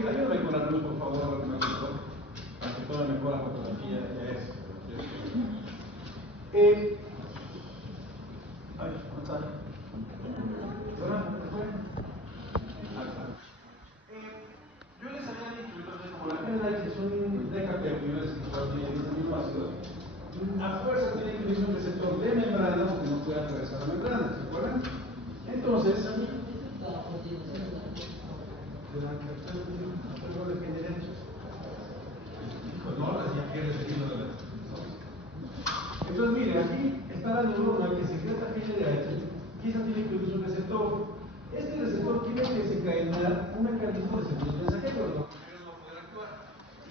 que ayúdame con la luz, por favor, para que tome mejor la fotografía. Ay, ¿dónde está? Yo les había dicho, entonces, como la GNH es un DKP, uniones que tienen aminoácidos, a fuerza tiene que ser un receptor de membrana porque no puede atravesar la membrana, ¿se acuerdan? Entonces, entonces, mire, aquí está la neurona que secreta GNRH y esa tiene que usar un receptor. Este receptor tiene que desencadenar un mecanismo de segundo mensajero, los primeros no pueden actuar.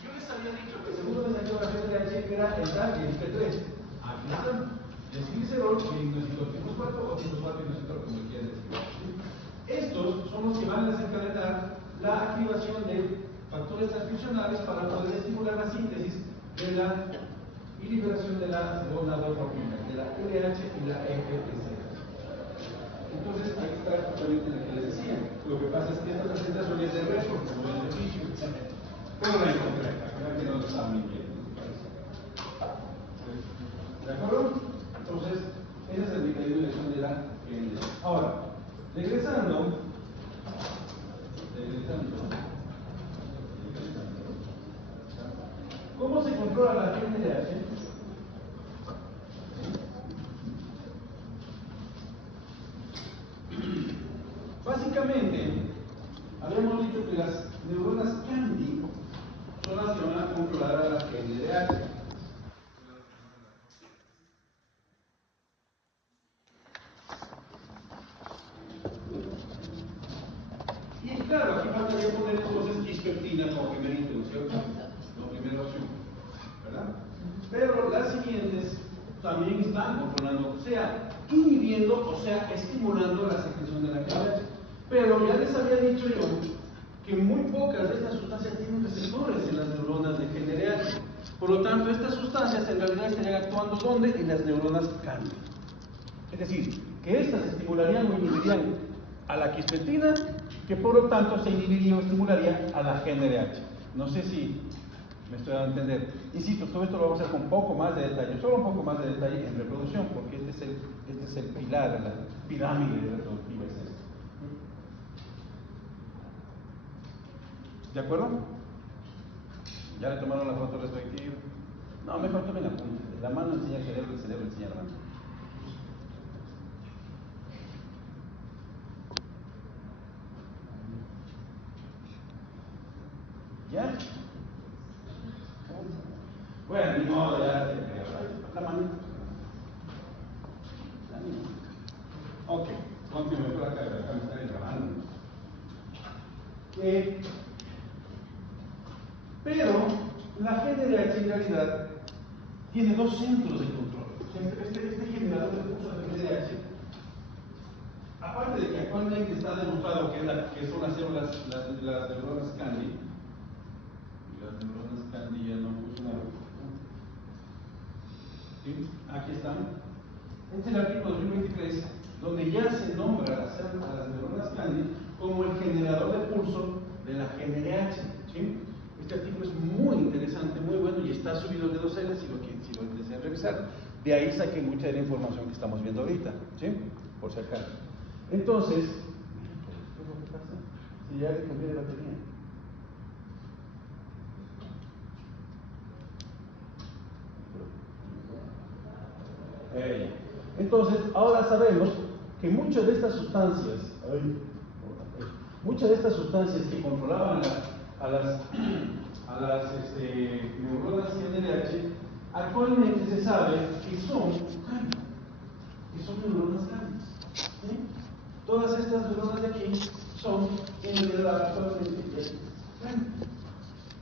Yo les había dicho que el segundo mensajero de la GNRH era el TAG y el P3. Aquí están. El glicerol y el inositol 4 o 4 inositol, como quieran decir. Estos son los que van a desencadenar la activación de factores transcripcionales para poder estimular la síntesis de la y liberación de la gonadotropina, de la LH y la EGTC. Entonces, ahí está justamente lo que les decía. Lo que pasa es que esta presentación es de resto, como el ejercicio, pero la encontré acá, que no está muy bien. ¿De acuerdo? Entonces, ese es el mecanismo de elección de la GNRH. Ahora, regresando, ¿cómo se controla la GNRH? Básicamente, habíamos dicho que las neuronas Candy son las que van a controlar a la GNRH. Y claro, aquí faltaría poner entonces quispeptina como primerito, ¿no es cierto? Como primera opción, ¿verdad? Pero las siguientes también están controlando, o sea, inhibiendo, o sea, estimulando la secreción de la GNRH. Pero ya les había dicho yo que muy pocas de estas sustancias tienen receptores en las neuronas de GNRH. Por lo tanto, estas sustancias en realidad estarían actuando ¿dónde? En las neuronas Candy. Es decir, que estas estimularían o inhibirían a la quispeptina, que por lo tanto se inhibiría o estimularía a la GNRH. No sé si me estoy dando a entender. Insisto, todo esto lo vamos a hacer con un poco más de detalle, solo un poco más de detalle en reproducción, porque este es el pilar, la pirámide reproductiva es esto. ¿De acuerdo? ¿Ya le tomaron la foto respectiva? No, mejor tomen la punta. La mano enseña el cerebro enseña la mano. ¿Ya? Bueno, ni modo, ya. La manita. Ok, continúe por acá me están grabando. Pero la GNRH en realidad tiene dos centros de control. Este generador de pulsos de GNRH, aparte de que actualmente está demostrado que son las células, las neuronas Candy, las neuronas Candy ya no funcionaron. ¿Sí? Aquí están. Este es el artículo 2023, donde ya se nombra a las neuronas Candy como el generador de pulso de la GNRH. ¿Sí? Este artículo es muy interesante, muy bueno y está subido de 2 L si lo desean revisar. De ahí saqué mucha de la información que estamos viendo ahorita, ¿sí? Por si acaso. Entonces, ¿qué es lo que pasa? Si ya le cambié de batería. Entonces, ahora sabemos que muchas de estas sustancias, que controlaban a las neuronas GNRH, actualmente se sabe que son neuronas Candy. ¿Sí? Todas estas neuronas de aquí son en realidad actualmente Candy.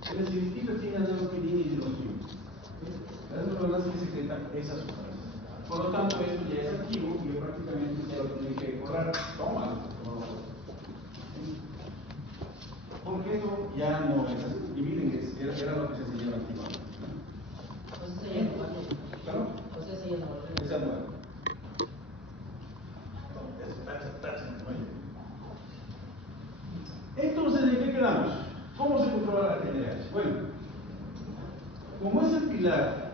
Es decir, tienen neuropilina y neuropilina. Las neuronas que secretan esas sustancias. Por lo tanto, esto ya es activo y yo prácticamente ya lo tiene que borrar. Toma. Porque eso ya no es así. Y miren, era lo que se enseñaba antiguamente. Entonces ella no vale. ¿Claro? Entonces ella no vale. Esa no vale. Entonces, ¿en qué quedamos? ¿Cómo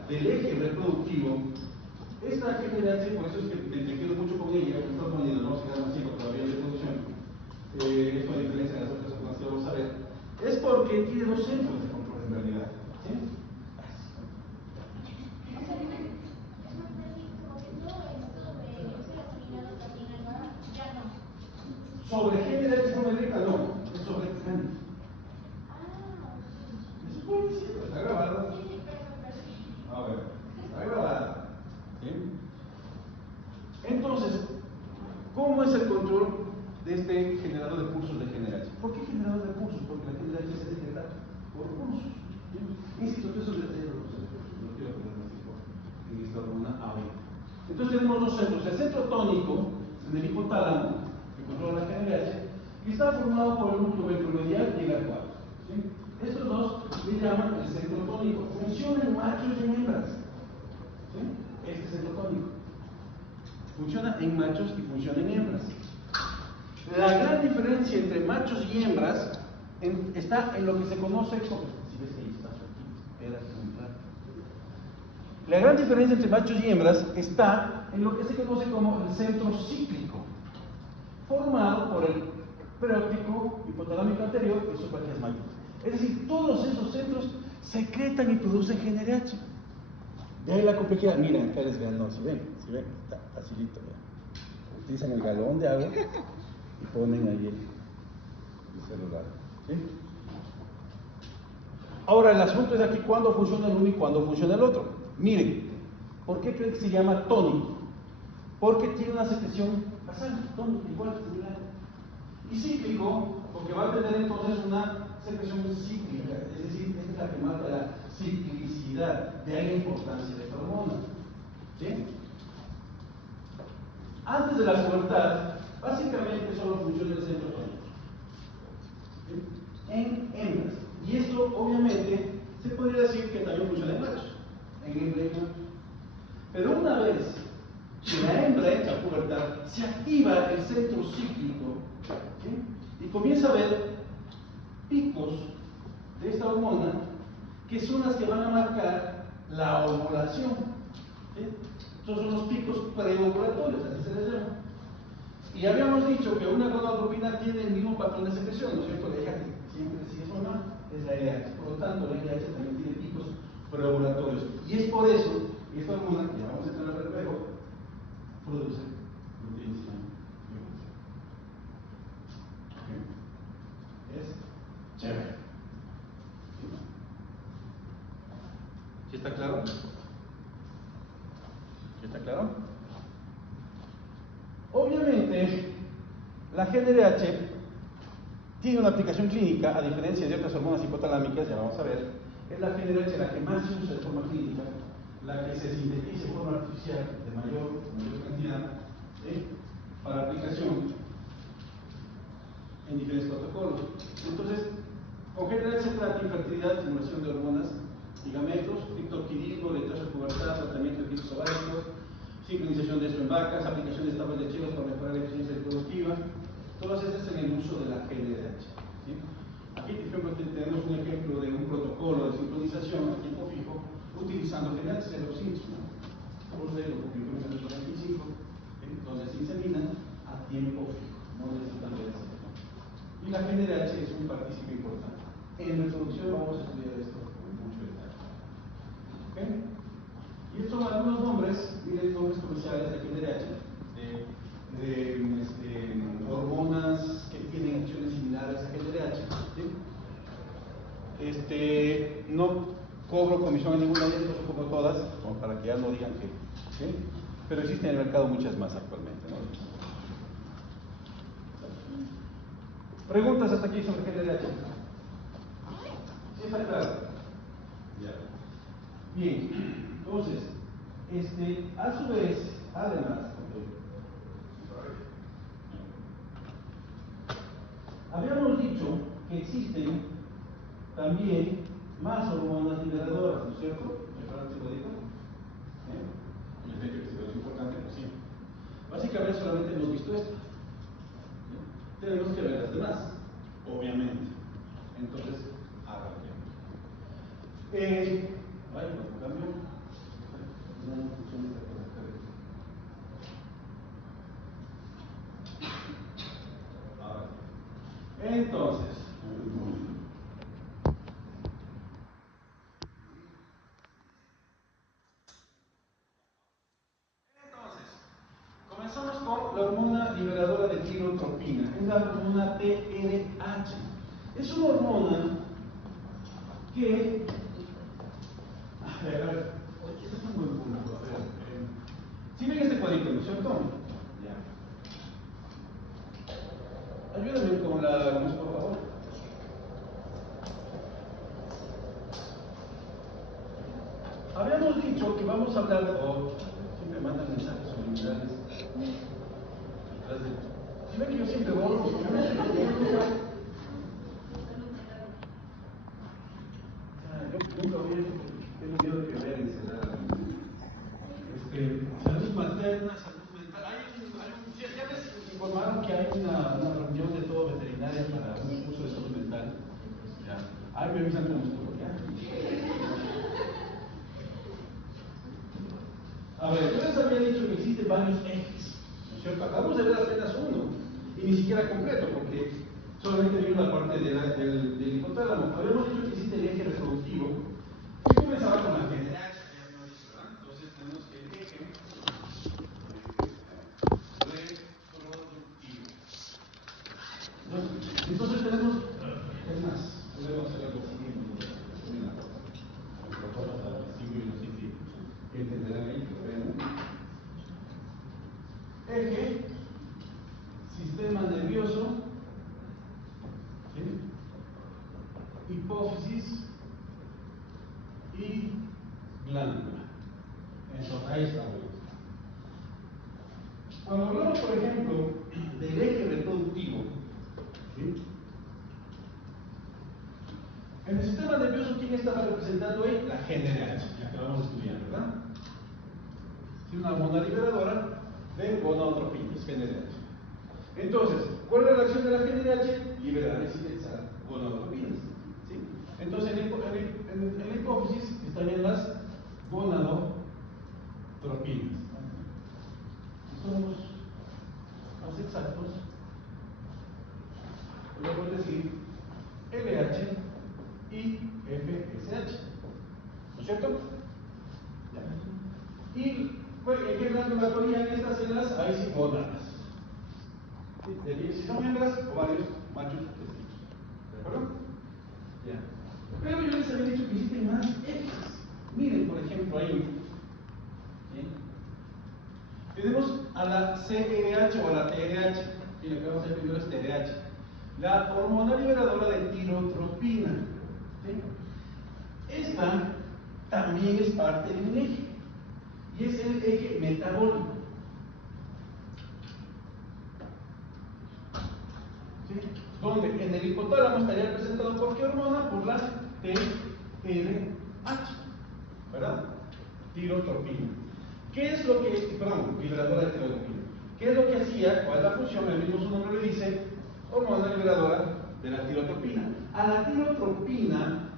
del eje reproductivo, esta GnRH, por eso es que me quedo mucho con ella, que está poniendo, no se llama así porque todavía en reproducción, esto a diferencia de las otras hormonas que vamos a ver, es porque tiene dos centros de control en realidad. ¿Sí? Sobre GnRH numérica no, es sobre TANI. Eso puede decir, está grabado. A ver, está grabado. ¿Sí? Entonces, ¿cómo es el control de este generador de pulsos de GnRH? ¿Por qué generador de pulsos? Porque la GnRH se detecta por pulsos. Insisto que eso es detalle de los centros. No quiero poner más tiempo en esta hormona ahorita. Entonces tenemos dos centros. El centro tónico, en el hipotálamo, que controla la GnRH, y está formado por el núcleo ventromedial y el acuario. ¿Sí? Estos dos le llaman el centro tónico. Funciona en machos y en hembras. ¿Sí? Este centro tónico. Funciona en machos y funciona en hembras. La gran diferencia entre machos y hembras está en lo que se conoce como... Si ves ahí está, la gran diferencia entre machos y hembras está en lo que se conoce como el centro cíclico, formado por el preóptico hipotalámico anterior y supraquias mayores. Es decir, todos esos centros secretan y producen GnRH. De ahí la complejidad. Miren, acá les vean, no, si ven, está facilito. Vean. Utilizan el galón de agua y ponen ahí el celular. ¿Sí? Ahora, el asunto es aquí cuándo funciona el uno y cuándo funciona el otro. Miren, ¿por qué creen que se llama tónico? Porque tiene una secreción basal, tónico, igual, similar. Y cíclico, porque va a tener entonces una secreción cíclica, es decir, esta es la que marca la ciclicidad, de ahí la importancia de esta hormona. ¿Sí? Antes de la pubertad, básicamente solo funciona el centro tónico. ¿Sí? En hembras. Y esto, obviamente, se podría decir que también funciona en machos, en hembra y macho. Pero una vez que la hembra entra a pubertad, se activa el centro cíclico, ¿sí? Y comienza a haber picos de esta hormona que son las que van a marcar la ovulación. ¿Sí? Estos son los picos preovulatorios, así se les llama. Y habíamos dicho que una gonadotropina tiene el mismo patrón de secreción, ¿no es cierto? La hija que siempre sigue sonando es la LH. Por lo tanto, la LH también tiene picos preovulatorios. Y es por eso que esta hormona, que ya vamos a entrar al reflejo, produce luteinizina. Es chévere. ¿Sí está claro? ¿Sí está claro? Obviamente, la GnRH tiene una aplicación clínica, a diferencia de otras hormonas hipotalámicas, ya vamos a ver. Es la GnRH la que más se usa de forma clínica, la que se sintetiza de forma artificial de mayor cantidad, ¿sí? Para aplicación en diferentes protocolos. Entonces, con GnRH se trata de infertilidad, estimulación de hormonas y gametos, ictoquilismo, retraso de pubertad, tratamiento de quistes ováricos, sincronización de esto en vacas, aplicación de etapas de chivas para mejorar la eficiencia reproductiva. Todas estas en el uso de la GnRH. ¿Sí? Aquí, por ejemplo, tenemos un ejemplo de un protocolo de sincronización a tiempo fijo utilizando GnRH de los Simpson. Todos lo publicamos en el 2025, ¿sí? Donde se inseminan a tiempo fijo, no necesitan ver ese. Y la GnRH es un partícipe importante. En reproducción vamos a estudiar esto con mucho detalle. ¿Okay? Y estos son algunos nombres, miren, nombres comerciales de GnRH, de hormonas que tienen acciones similares a GnRH. ¿Sí? No cobro comisión en ninguna de ellas, como todas, como para que ya no digan que. ¿Sí? Pero existen en el mercado muchas más actualmente, ¿no? ¿Preguntas hasta aquí sobre GnRH? ¿Sí está claro? Ya. Bien, entonces, a su vez, además, habíamos dicho que existen también más hormonas liberadoras, ¿no es cierto? ¿Recuerdan que se lo dijo? Y el hecho que se lo es importante, pues sí. Básicamente solamente hemos visto esto. Tenemos que ver las demás, obviamente. Entonces, arranquemos. Cambio. Pasamos con la hormona liberadora de tirotropina, es la hormona TRH. Es una hormona que... A ver, este es un buen punto. A ver, si ven este cuadrito, ¿no es cierto? Ya. Ayúdame con la luz, por favor. Habíamos dicho que vamos a hablar, siempre mandan mensajes subliminales. Si ven que yo siempre borro, yo nunca voy a tengo miedo de que vean encerrada. Salud materna, salud mental. Ya les informaron que hay una reunión de todo veterinaria para un curso de salud mental. Ya. Ahí me avisan cómo estuvo, ¿ya? A ver, yo les había dicho que existen varios ejes, ¿no es cierto? Acabamos de ver apenas uno, y ni siquiera completo, porque solamente vi una parte del hipotálamo. Habíamos dicho que existe el eje reproductivo, que comenzaba con la general, entonces tenemos el eje reproductivo. Entonces tenemos, es más, podemos hacer algo siguiente. Entenderán ahí, eje, sistema nervioso, ¿sí? Hipófisis y glándula. Entonces, ahí está. Cuando hablamos, por ejemplo, del eje reproductivo, ¿sí? En el sistema nervioso, ¿quién estaba representando ahí? La GnRH, la que vamos a estudiar, ¿verdad? Sí, una hormona liberadora de gonadotropinas, GnRH. Entonces, ¿cuál es la reacción de la GnRH? Liberar y sintetizar gonadotropinas. ¿Sí? Entonces, en la hipófisis estarían las gonadotropinas. Si somos más exactos, podemos decir LH y FSH. ¿No es cierto? Ya. Y bueno, ¿en qué glándula ponían estas células? Ahí sí gónadas. Si son hembras o varios machos testículos. ¿De acuerdo? Ya. Pero yo les había dicho que existen más ejes. Miren, por ejemplo, ahí. ¿Sí? Tenemos a la CRH o a la TRH. Y lo que vamos a ver primero es TRH. La hormona liberadora de tirotropina. ¿Sí? Esta también es parte de un eje. Y es el eje metabólico. ¿Sí? Donde en el hipotálamo estaría representado por qué hormona? Por la TRH, ¿verdad? Tirotropina. ¿Qué es lo que, perdón, liberadora de tirotropina? ¿Qué es lo que hacía? ¿Cuál es la función? El mismo su nombre le dice, hormona liberadora de la tirotropina. A la tirotropina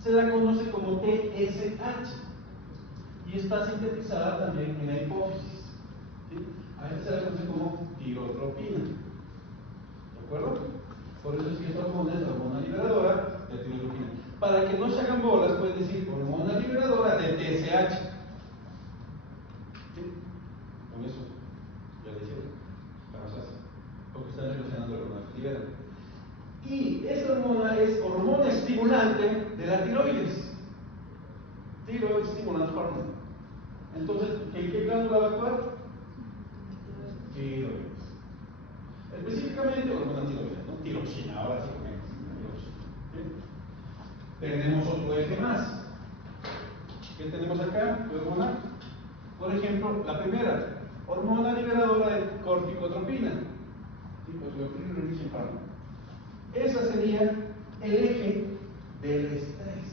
se la conoce como TSH y está sintetizada también en la hipófisis. ¿Sí? A esta se la conoce como tirotropina. ¿De acuerdo? Por eso es que esta hormona es la hormona liberadora de tirotropina. Para que no se hagan bolas, pueden decir hormona liberadora de TSH. ¿Sí? Con eso ya le hicieron. Porque están relacionando la hormona que liberan. Y esta hormona es hormona estimulante de la tiroides. Thyroid stimulant hormone. Entonces, ¿en qué glándula va a actuar? Tiroides. Específicamente hormona tiroides, ¿no? Tiroxina, ahora sí que tenemos otro eje más. ¿Qué tenemos acá? ¿Qué hormona? Por ejemplo, la primera, hormona liberadora de corticotropina. Esa sería el eje del estrés.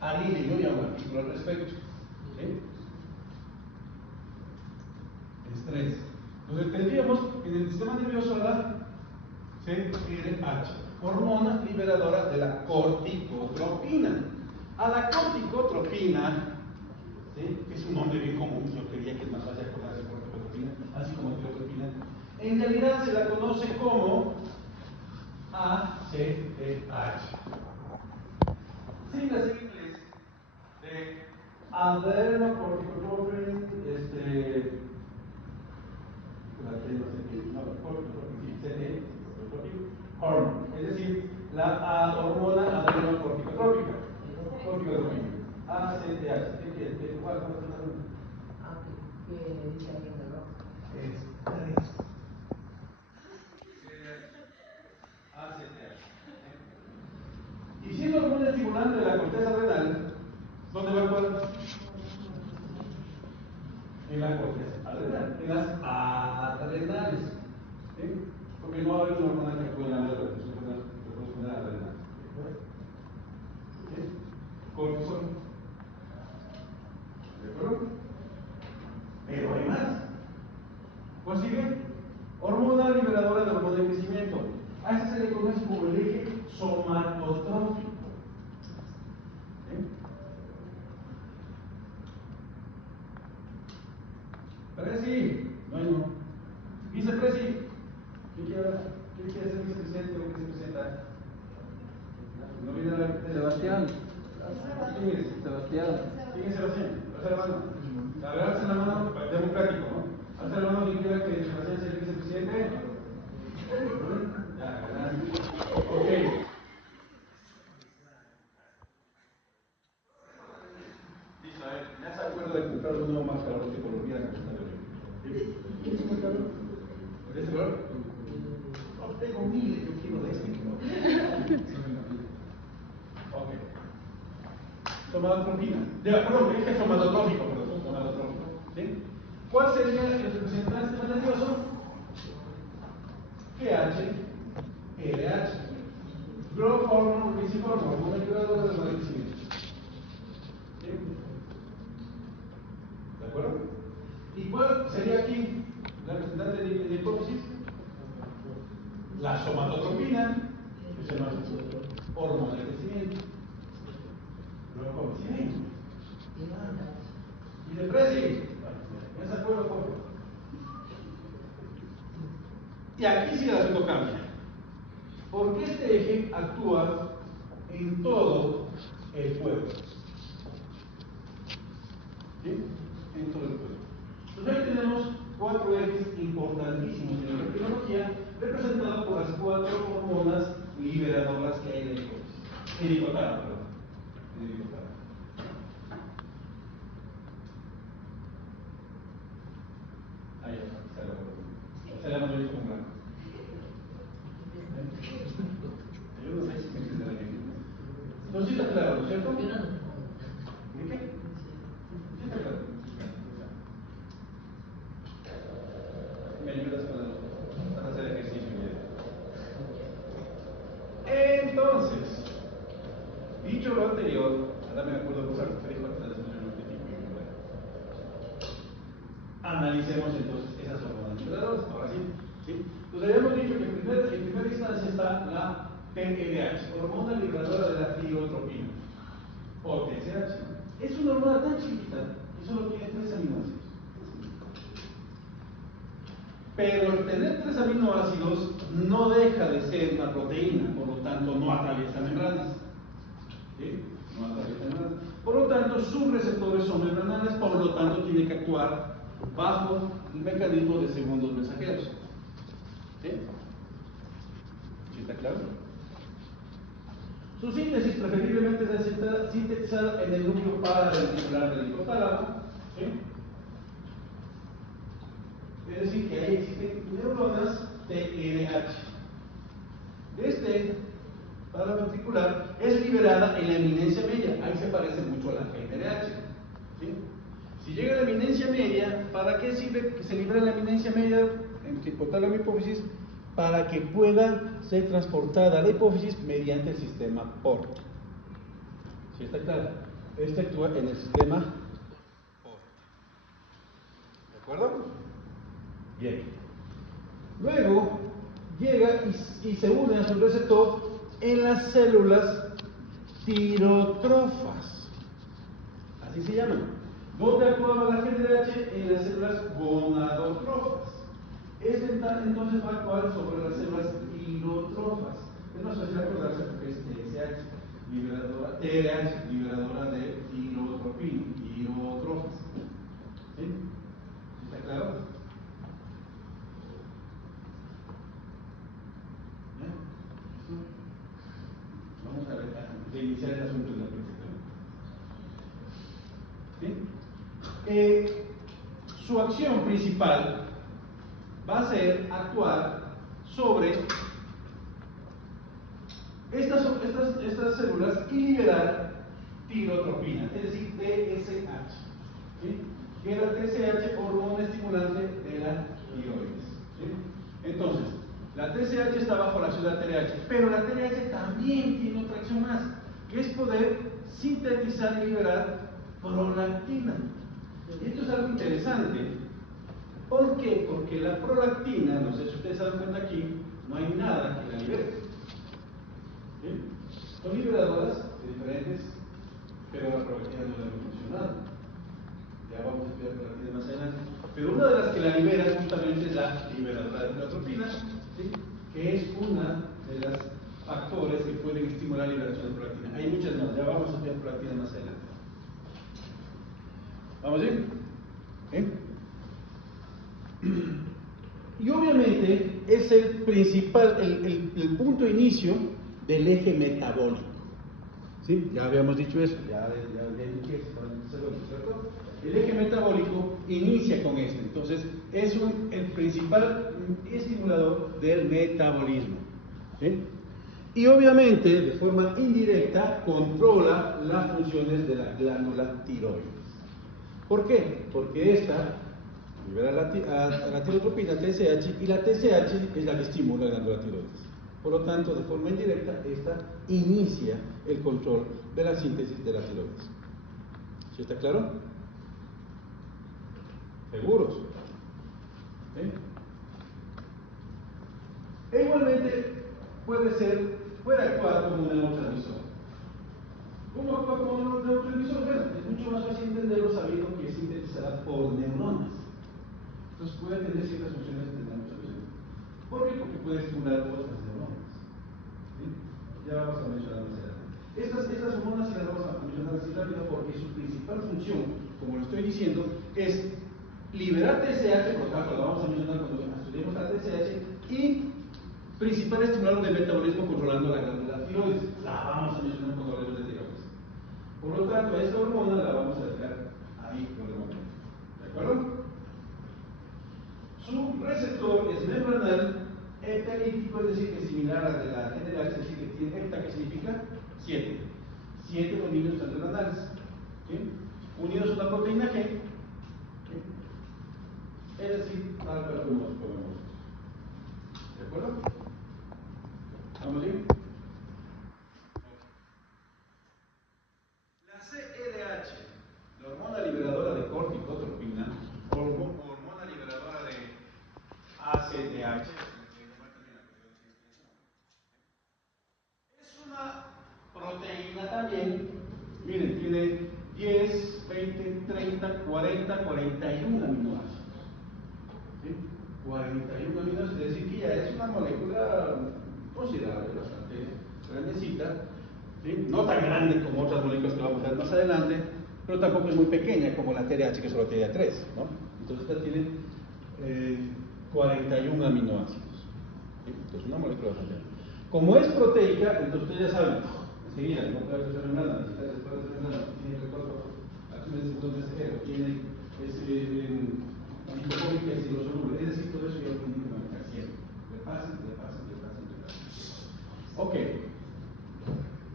Aline, yo llamo un artículo al respecto. ¿Sí? Estrés. Entonces tendríamos en el sistema nervioso la CRH, hormona liberadora de la corticotropina. A la corticotropina, ¿sí? Que es un nombre bien común, yo creía que es más fácil acordarse de corticotropina, así como tirotropina. En realidad se la conoce como ACTH. Siglas en inglés de adrenocorticotropin, es adrenal, en las adrenales. ¿Sí? Porque no hay una hormona que actúe en la médula, que se puede poner adrenal. ¿Sí? Cortisol. ¿De acuerdo? Pero hay más. ¿Cuál sigue? Hormona liberadora de hormona de crecimiento. A ese se le conoce como el eje somatotrófico. Presi, bueno, vicepresi, ¿quién quiere ser vicepresidente o vicepresidenta? ¿No viene la Sebastián. ¿Quién es? Sebastián. ¿Quién es Sebastián? Alza la mano. A ver, alza la mano, democrático, ¿no? Alza la mano quien quiera que Sebastián sea el vicepresidente. Ya, gracias. Ok. Listo, a ver, ya se acuerda de comprar un nuevo marcador que coloría la ¿Qué es un marcador? ¿De este color? No, tengo miles, yo quiero de este color. Ok. Somatotropina. Perdón, es que es somatotrófico, perdón, somatotrófico. ¿Sí? ¿Cuál sería el representante nervioso? GH, LH. Growth hormone, principal hormona liberadora de envejecimiento. ¿Sí? ¿De acuerdo? ¿Y cuál sería aquí la representante de la hipófisis? La somatotropina, que se llama hormona de crecimiento. Luego, ¿sí? Y de Presi, ya se acuerda por favor. Y aquí sí el asunto cambia. Porque este eje actúa en todo el cuerpo. ¿Sí? En todo el cuerpo. Entonces ahí tenemos 4 ejes importantísimos en la endocrinología, representados por las 4 hormonas liberadoras que hay en el hipófisis. En el hipotálamo, perdón. En el hipotálamo. Ahí está, se la hemos visto con blanco. Yo no sé si me entiende la gente. Entonces sí está claro, ¿no es cierto? ¿De qué? Sí está claro. Me ayudas para hacer ejercicio. Entonces, dicho lo anterior, ahora me acuerdo de usar analicemos entonces esas hormonas liberadoras. Ahora sí. ¿Sí? Entonces habíamos dicho que en primera instancia está la TLH, hormona liberadora de la tirotropina, o TSH. Es una hormona tan chiquita que solo tiene 3 aminoácidos. Pero el tener 3 aminoácidos no deja de ser una proteína, por lo tanto no atraviesa membranas. ¿Sí? No atraviesa membranas. Por lo tanto, sus receptores son membranales, por lo tanto tiene que actuar bajo el mecanismo de segundos mensajeros. ¿Sí? ¿Sí está claro? Su síntesis preferiblemente es sintetizada en el núcleo paraventricular del hipotálamo. ¿Sí? Es decir, que ahí existen neuronas TLH. Este paraventricular es liberada en la eminencia media. Ahí se parece mucho a la GNRH. ¿Sí? Si llega a la eminencia media, ¿para qué sirve que se libere la eminencia media entre hipotálamo y hipófisis? Para que pueda ser transportada a la hipófisis mediante el sistema POR. ¿Sí está claro? Este actúa en el sistema POR. ¿De acuerdo? Bien. Luego llega y se une a su receptor en las células tirotrofas. Así se llaman. ¿Dónde actuaba la GNRH? En las células gonadotrofas. Entonces va a actuar sobre las células tirotrofas. Es más fácil acordarse porque es TSH, TLH, liberadora de tirotropina, tirotrofas. ¿Sí? ¿Está claro? Vamos a ver, de iniciar el asunto de la principio. ¿Sí? Su acción principal va a ser actuar sobre estas células y liberar tirotropina, es decir, TSH. ¿Sí? que era TSH, hormona estimulante de la tiroides. ¿Sí? Entonces, la TSH está bajo la acción de la TRH, pero la TRH también tiene otra acción más, que es poder sintetizar y liberar prolactina. Y esto es algo interesante. ¿Por qué? Porque la prolactina, no sé si ustedes se dan cuenta aquí, no hay nada que la libere. ¿Sí? Son liberadoras de diferentes, pero la prolactina no la hemos mencionado. Ya vamos a estudiar prolactina más adelante. Pero una de las que la libera justamente es la liberadora de prolactina, ¿sí? Que es una de los factores que pueden estimular la liberación de prolactina. Hay muchas más, ya vamos a estudiar prolactina más adelante. ¿Vamos bien? ¿Eh? Y obviamente es el principal, el punto de inicio del eje metabólico. ¿Sí? Ya habíamos dicho eso, ya indiqué, ¿cierto? El eje metabólico inicia con esto, entonces es el principal estimulador del metabolismo. ¿Sí? Y obviamente, de forma indirecta, controla las funciones de la glándula tiroides. ¿Por qué? Porque esta libera la tirotropina, TSH, y la TSH es la que estimula la glándula tiroides. Por lo tanto, de forma indirecta, esta inicia el control de la síntesis de la tiroides. ¿Sí está claro? ¿Seguros? ¿Sí? E igualmente puede actuar como un neurotransmisor. ¿Cómo actúa como un neurotransmisor? Bueno, es mucho más fácil entenderlo sabiendo que es sintetizada por neuronas. Entonces puede tener ciertas funciones de neurotransmisor. ¿Por qué? Porque puede estimular otras neuronas. ¿Sí? Ya vamos a mencionar más adelante. Estas hormonas sí las vamos a mencionar así rápido porque su principal función, como lo estoy diciendo, es liberar TSH, por lo tanto lo vamos a mencionar cuando estudiemos la TSH, y principal estimulador de metabolismo controlando la glándula tiroides. La vamos a mencionar cuando hablemos de tiroides. Por lo tanto, a esta hormona la vamos a dejar ahí por el momento. ¿De acuerdo? Su receptor es membranal heptalítico, es decir, que es similar al de la general, es decir, que tiene hepta, que significa 7. 7 dominios membranales. ¿Sí? Unidos a una proteína G. ¿Sí? Es decir, tal cual como podemos. ¿De acuerdo? ¿Vamos bien? La CEDH, la hormona liberadora de corticotropina, hormona liberadora de ACTH, es una proteína también. Miren, tiene 10, 20, 30, 40, 41 aminoácidos. ¿Sí? 41 aminoácidos, es decir, que ya es una molécula considerable, bastante grandecita. ¿Sí? No tan grande como otras moléculas que vamos a ver más adelante, pero tampoco es muy pequeña como la TRH, que es solo tiene 3, ¿no? Entonces esta tiene 41 aminoácidos. ¿Sí? Entonces una molécula bastante grande. Como es proteica, entonces ustedes ya saben, enseguida, no puede hacer nada, necesita después de hacer nada, tiene recuerdo, acciones de segundo mensajero, tiene anticofóbica y silosoluble, es decir, todo eso ya lo tienen que manejar siempre. Repasen. Ok.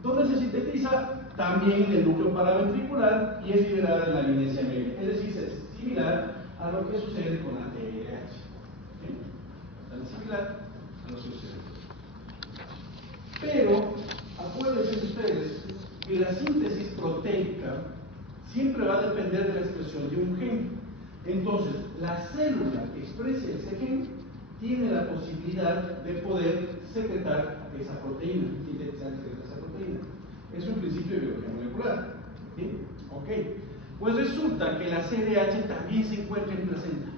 ¿Dónde se sintetiza? También en el núcleo paraventricular y es liberada en la eminencia media. Es decir, es similar a lo que sucede con la TRH. ¿Sí? Tan similar a lo que sucede. Pero, acuérdense ustedes que la síntesis proteica siempre va a depender de la expresión de un gen. Entonces, la célula que exprese ese gen tiene la posibilidad de poder secretar esa proteína, sintetizar y secretar esa proteína. Es un principio de biología molecular. ¿Sí? Ok. Pues resulta que la CDH también se encuentra en placenta.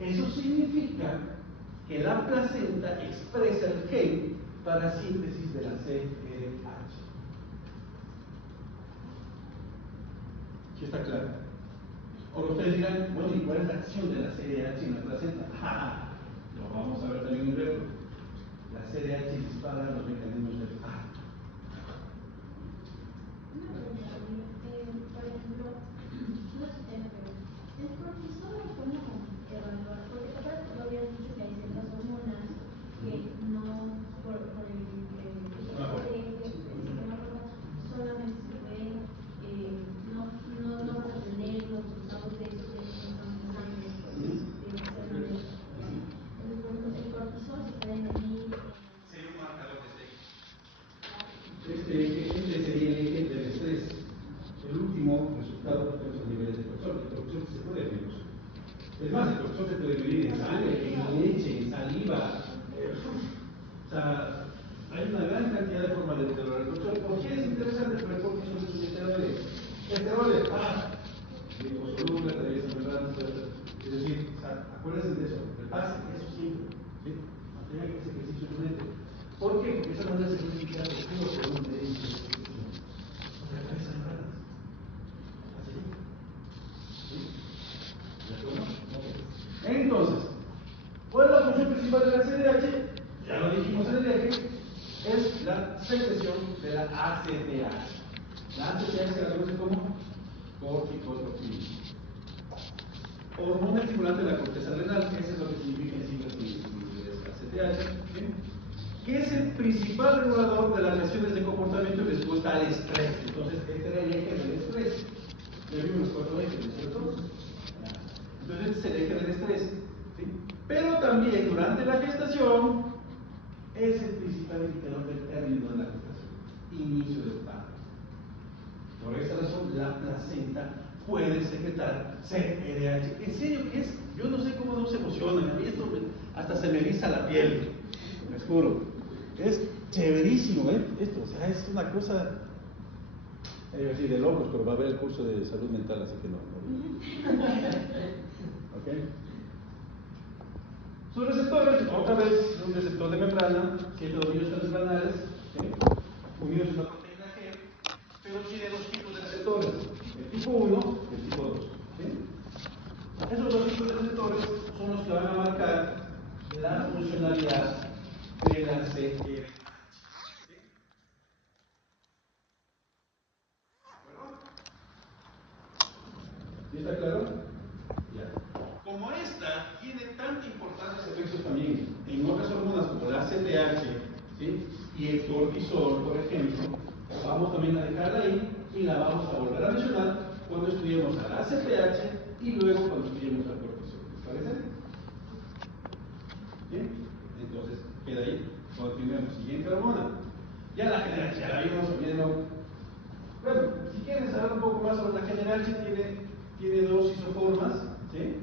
Eso significa que la placenta expresa el gen para síntesis de la CDH. ¿Sí está claro? Ahora ustedes dirán, bueno, ¿y cuál es la acción de la CDH en la placenta? Lo vamos a ver también en verlo. La CDH dispara los mecanismos del parto. Por ejemplo, no sé si pero el cortisol es como evaluar, porque ahora tú habías dicho que hay ciertas hormonas que no, por el sistema hormonal, solamente se ven, no vas a tener los resultados Es más, el cortisol se puede medir en sangre, en leche, en saliva. O sea, hay una gran cantidad de formas de mejorar el cortisol. ¿Por qué es interesante? Porque el cortisol es un esteroide. Esteroide, liposoluble, atraviesa membranas, es decir, acuérdense de eso, repase eso siempre, ¿sí? Mantengan ese ejercicio en mente. ¿Por qué? Porque esa manera se puede quitar el puro volumen de ellos. O sea, atraviesa membranas. Así. ¿Sí? ¿De acuerdo? Okay. Entonces, ¿cuál es la función principal de la CDH? Ya lo dijimos en el eje, es la secreción de la ACTH. La ACTH se la conoce como corticotropinas. Hormona estimulante de la corteza adrenal, eso es lo que significa en siglas ACTH, ¿sí? Que es el principal regulador de las lesiones de comportamiento y respuesta al estrés. Entonces, este era el eje del estrés. Ya vimos los 4 ejes, ¿no es cierto? Entonces, este es el eje del estrés. ¿Sí? Pero también durante la gestación es el principal indicador del término de la gestación, inicio del parto. Por esa razón, la placenta puede secretar CRH. En serio que es, yo no sé cómo no se emocionan, a mí esto hasta se me eriza la piel, les juro. Es chéverísimo, ¿eh? Esto, o sea, es una cosa, así de locos, pero va a haber el curso de salud mental, así que no. ¿Ok? Sus receptores, otra vez, un receptor de membrana, 7 dominios transmembranales, ¿sí? Unidos en una proteína G, pero tiene dos tipos de receptores, el tipo 1 y el tipo 2. ¿Sí? Esos dos tipos de receptores son los que van a marcar la funcionalidad de la CRH. ¿Sí? ¿Sí está claro? Ya. Como esta tiene tanta importancia, efectos también en otras hormonas como la ACTH, ¿sí? Y el cortisol, por ejemplo, vamos también a dejarla ahí y la vamos a volver a mencionar cuando estudiemos a la ACTH y luego cuando estudiemos al cortisol. ¿Les parece? Bien, entonces queda ahí. Continuemos. Siguiente hormona. Ya la general, ya la vimos viendo. Bueno, si quieren saber un poco más sobre la general, sí tiene dos isoformas, ¿sí?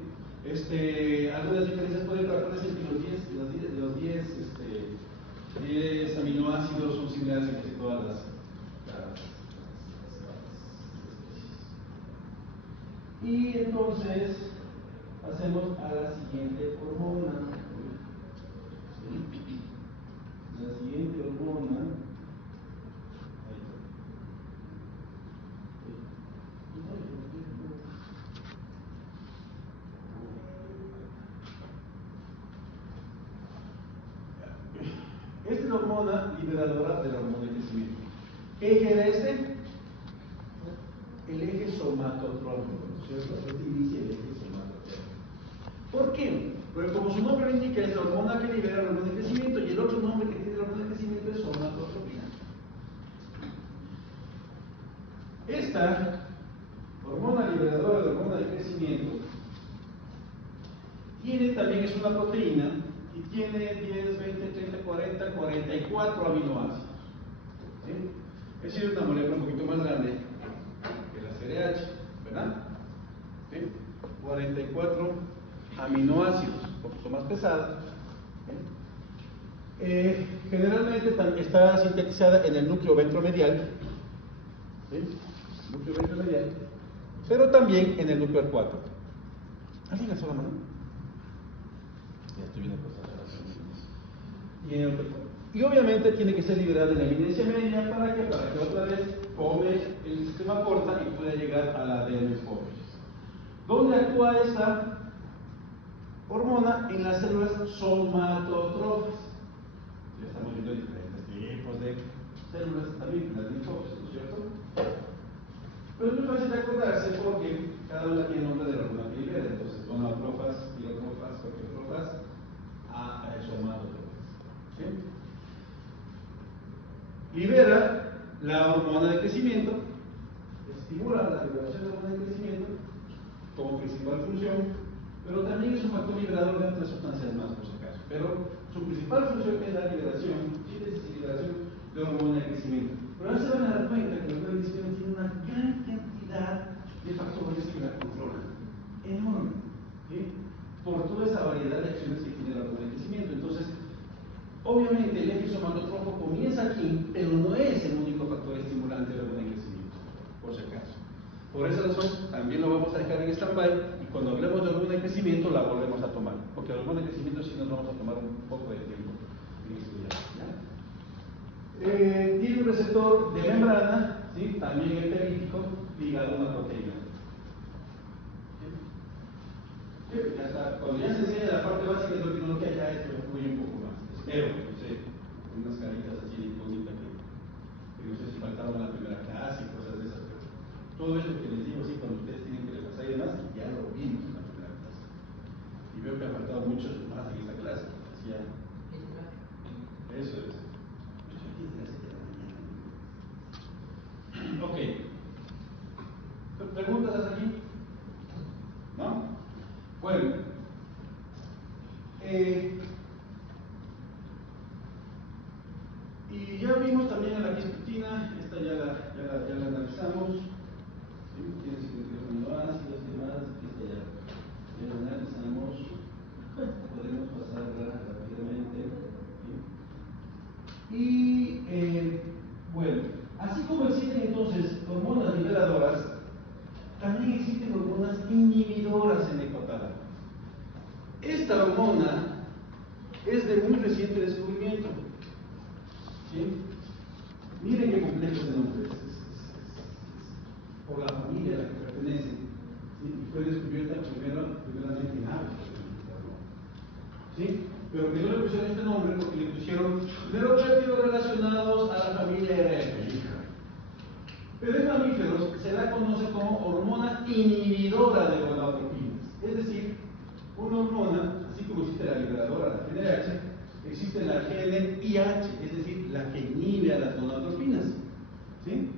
Algunas diferencias pueden aparecer que los 10 aminoácidos son similares en casi todas las y entonces pasemos a la siguiente hormona. ¿Sí? La siguiente hormona. Esta es la hormona liberadora de la hormona de crecimiento. ¿Qué eje era este? El eje somatotrópico, ¿cierto? Este inicia el eje somatotrópico. ¿Por qué? Porque como su nombre lo indica, es la hormona que libera la hormona de crecimiento y el otro nombre que tiene la hormona de crecimiento es somatotropina. Esta hormona liberadora de la hormona de crecimiento también es una proteína y tiene 10, 20, 30, 40, 44 aminoácidos. ¿Sí? Es decir, una molécula un poquito más grande que la CRH, ¿verdad? ¿Sí? 44 aminoácidos, un poquito más pesada. Generalmente está sintetizada en el núcleo ventromedial, ¿sí? Núcleo ventromedial, pero también en el núcleo 4. ¿Alguien alzó la mano? Ya estoy viendo cosas. Y obviamente tiene que ser liberada en la eminencia media para que otra vez come el sistema porta y pueda llegar a la adenosínfisis. ¿Dónde actúa esta hormona? En las células somatotrofas. Ya estamos viendo diferentes tipos de células también, las linfocitos, ¿no es cierto? Pero es muy fácil de acordarse porque cada una tiene nombre de la hormona que libera. Entonces, gonadotrofas, pirotrofas, cortiotrofas, a somatotrofas. ¿Sí? Libera la hormona de crecimiento, estimula la liberación de la hormona de crecimiento como principal función, pero también es un factor liberador de otras sustancias más, por si acaso. Pero su principal función es la liberación, síntesis y liberación de hormona de crecimiento. Pero ahora se van a dar cuenta que la hormona de crecimiento tiene una gran cantidad de factores que la controlan, enorme. ¿Sí? por toda esa variedad de acciones que tiene la hormona de crecimiento. Entonces, obviamente el eje somatotrófico comienza aquí, pero no es el único factor estimulante de la hormona de crecimiento, por si acaso. Por esa razón, también lo vamos a dejar en stand-by y cuando hablemos de hormona de crecimiento la volvemos a tomar, porque la hormona de crecimiento sí nos vamos a tomar un poco de tiempo en estudiar. Tiene un receptor de membrana, ¿sí? También epidérmico, ligado a una proteína. ¿Sí? Ya está. Cuando ya se enseña la parte básica de la tecnología, ya esto fluye un poco más. Espero, no sé, unas caritas así incógnitas que no sé si faltaron a la primera clase y cosas de esas, pero todo eso que les digo, sí, cuando ustedes tienen que repasar y demás, ya lo vimos en la primera clase. Y veo que han faltado muchos más en esta clase. Así ya. Eso es. Ok. ¿Preguntas hasta aquí? ¿No? Bueno. Y ya vimos también a la quispetina, esta ya la analizamos. ¿Sí? Tiene 52 aminoácidos y demás, esta ya la analizamos. Podemos pasarla rápidamente. ¿Sí? Y bueno, así como existen entonces hormonas liberadoras, también existen hormonas inhibidoras en el hipotálamo. Esta hormona es de muy reciente descubrimiento. ¿Sí? Miren qué complejo es el nombre. Por la familia a la que pertenece. ¿Sí? Y fue descubierta primeramente en África. ¿Sí? Pero que no le pusieron este nombre porque le pusieron neuropéptidos relacionados a la familia RF. Pero en mamíferos se la conoce como hormona inhibidora de gonadotropinas. Es decir, una hormona, así como existe la liberadora, la GnRH, existe la GnIH, es decir, la que inhibe a las gonadotropinas. ¿Sí?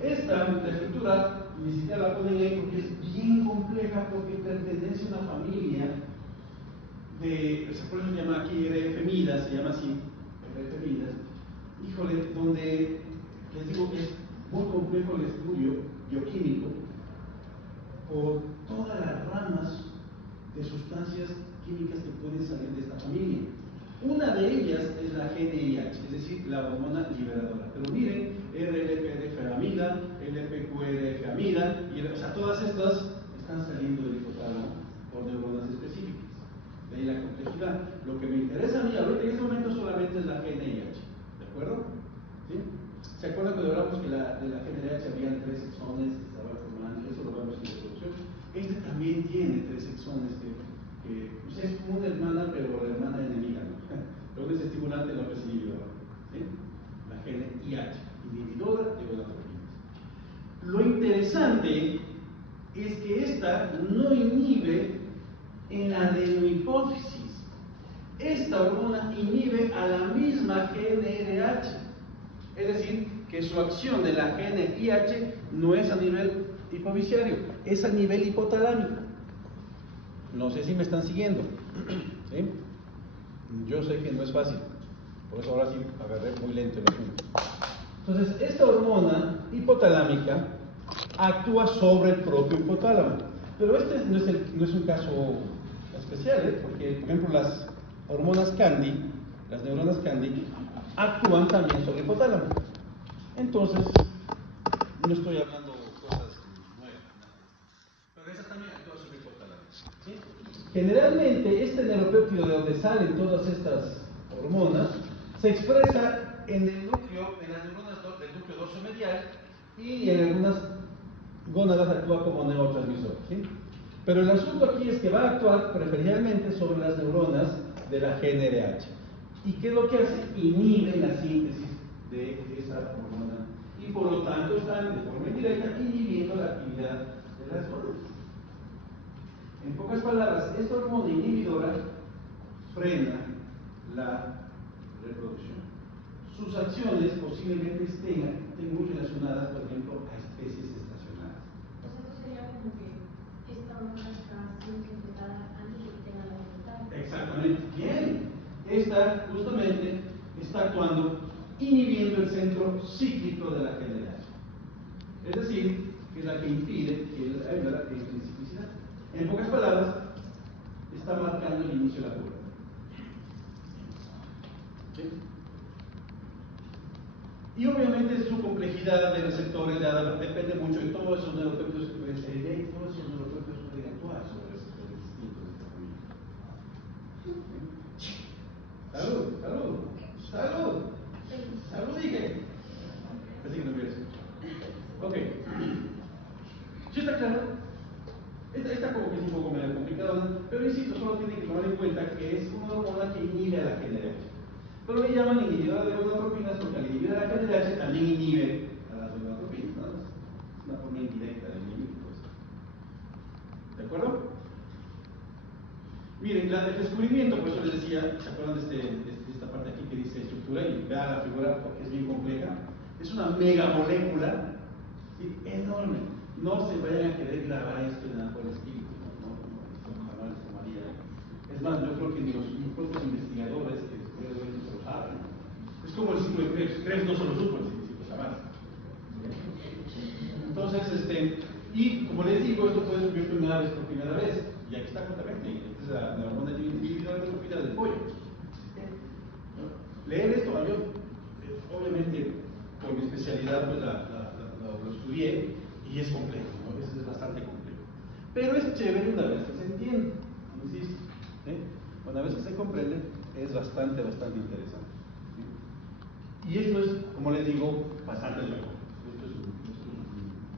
Esta, la estructura, ni siquiera la ponen ahí porque es bien compleja, porque pertenece a una familia de, por eso se llama aquí RF-midas, se llama así, RF-midas, híjole, donde les digo que es muy complejo el estudio bioquímico por todas las ramas de sustancias químicas que pueden salir de esta familia. Una de ellas es la GnIH, es decir, la hormona liberadora. Pero miren, RLPRF-amida, LPQRF-amida, o sea, todas estas están saliendo del hipotálamo por hormonas específicas. De ahí la complejidad. Lo que me interesa a mí ahorita en este momento solamente es la GnIH. ¿De acuerdo? ¿Sí? ¿Se acuerdan cuando hablamos que de la GnRH habían 3 exones que estaban formando? Eso lo vamos en la introducción. Este también tiene 3 exones que pues es como una hermana, pero la hermana enemiga, ¿no? Uno es estimulante, la otra es inhibidora. ¿Sí? La GnIH, inhibidora de gonadotropinas. Lo interesante es que esta no inhibe en la adenohipófisis. Esta hormona inhibe a la misma GnRH. Es decir, que su acción de la GnIH no es a nivel hipofisiario, es a nivel hipotalámico. No sé si me están siguiendo. ¿Sí? Yo sé que no es fácil, por eso ahora sí agarré muy lento el asunto. Entonces, esta hormona hipotalámica actúa sobre el propio hipotálamo. Pero este no es un caso especial, porque, por ejemplo, las hormonas Candy, las neuronas Candy, actúan también sobre el hipotálamo. Entonces, no estoy hablando de cosas nuevas, pero esa también actúa sobre el hipotálamo. ¿Sí? Generalmente, este neuropéptido de donde salen todas estas hormonas se expresa en el núcleo, en las neuronas del núcleo dorsomedial, y en algunas gónadas actúa como neurotransmisor. ¿Sí? Pero el asunto aquí es que va a actuar preferencialmente sobre las neuronas de la GnRH. ¿Y qué es lo que hace? Inhibe la síntesis de esa hormona. Y por lo tanto están de forma indirecta inhibiendo la actividad de las gónadas. En pocas palabras, esta hormona inhibidora frena la reproducción. Sus acciones posiblemente estén muy relacionadas, por ejemplo, a especies estacionarias. O sea, esto sería como que esta hormona está siendo secretada antes de que tenga la pubertad. Exactamente. Bien. Esta justamente está actuando inhibiendo el centro cíclico de la GnRH. Es decir, que es la que impide que la hembra tenga especificidad. En pocas palabras, el inicio de la curva. ¿Sí? Y obviamente su complejidad de receptores ya depende mucho de todos esos neuropéptidos que pueden ser y todos esos neuropéptidos pueden actuar sobre receptores distintos de esta familia. Salud, salud, salud, salud, dije. Así que no voy a escuchar. Ok. ¿Sí está claro? Esta como que es un poco medio complicado, ¿no? Pero insisto, solo tienen que tomar en cuenta que es una hormona que inhibe a la GnRH. Pero le llaman inhibidora de gonadotropinas porque al inhibir a la GnRH también inhibe a las gonadotropinas, ¿no? Es una forma indirecta de inhibir, pues. ¿De acuerdo? Miren, el descubrimiento, por eso les decía, ¿se acuerdan de esta parte aquí que dice estructura? Y vean la figura porque es bien compleja. Es una megamolécula, ¿sí? Enorme. No se vayan a querer grabar esto en algo del espíritu, esto jamás les tomaría. Es más, yo creo que ni los propios investigadores que descubrieron esto lo saben. Es como el ciclo de Krebs. Krebs no se lo supo, el ciclo jamás. Entonces, y como les digo, esto puede subir primera vez por primera vez. Y aquí está completamente. Esta es la hormona individual de la del pollo. Leer esto, yo, obviamente, por mi especialidad, pues lo estudié. Y es complejo, ¿no? Es bastante complejo. Pero es chévere una vez que se entiende, insisto. Una vez que se comprende, es bastante interesante. ¿Sí? Y esto es, como les digo, bastante nuevo. Esto es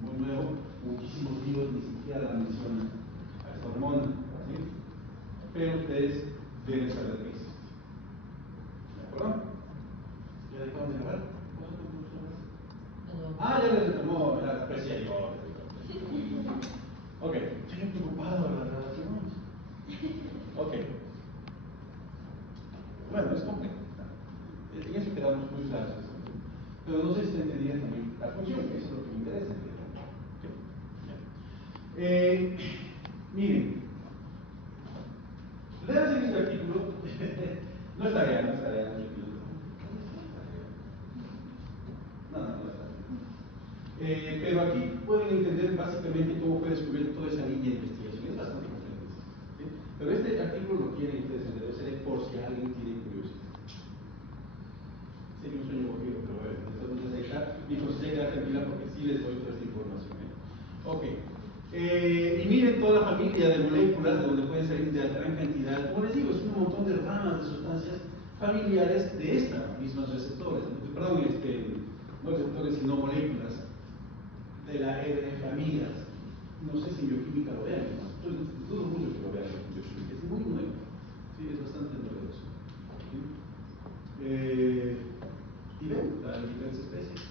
muy nuevo. Muchísimos libros ni siquiera la mencionan a esta hormona. ¿Sí? Pero ustedes deben saber que existe. ¿De acuerdo? ¿Ya dejaron de grabar? Ah, ya les tomó la especie de ok, estoy preocupado de las relaciones. Ok. Bueno, es complejo. En eso quedamos muy claros. Pero no sé si entendían también la función, que eso es lo que me interesa. Miren, lean este artículo. No es tarea, no es tarea. Pero aquí pueden entender básicamente cómo fue descubierto toda esa línea de investigación. Es bastante complejo. ¿Sí? Pero este artículo lo quieren ustedes entender por si alguien tiene curiosidad. Sería un sueño guajiro, pero bueno, entonces mi conciencia queda tranquila porque sí les doy toda esta información. Ok. Y miren toda la familia de moléculas de donde pueden salir de gran cantidad. Como les digo, es un montón de ramas de sustancias familiares de estas mismas receptores. Perdón, no receptores, sino moléculas de la familias. No sé si en bioquímica lo vean, ¿no? Dudo mucho que lo vean en bioquímica, es muy nuevo, sí, es bastante novedoso. ¿Sí? Y ven las diferentes especies.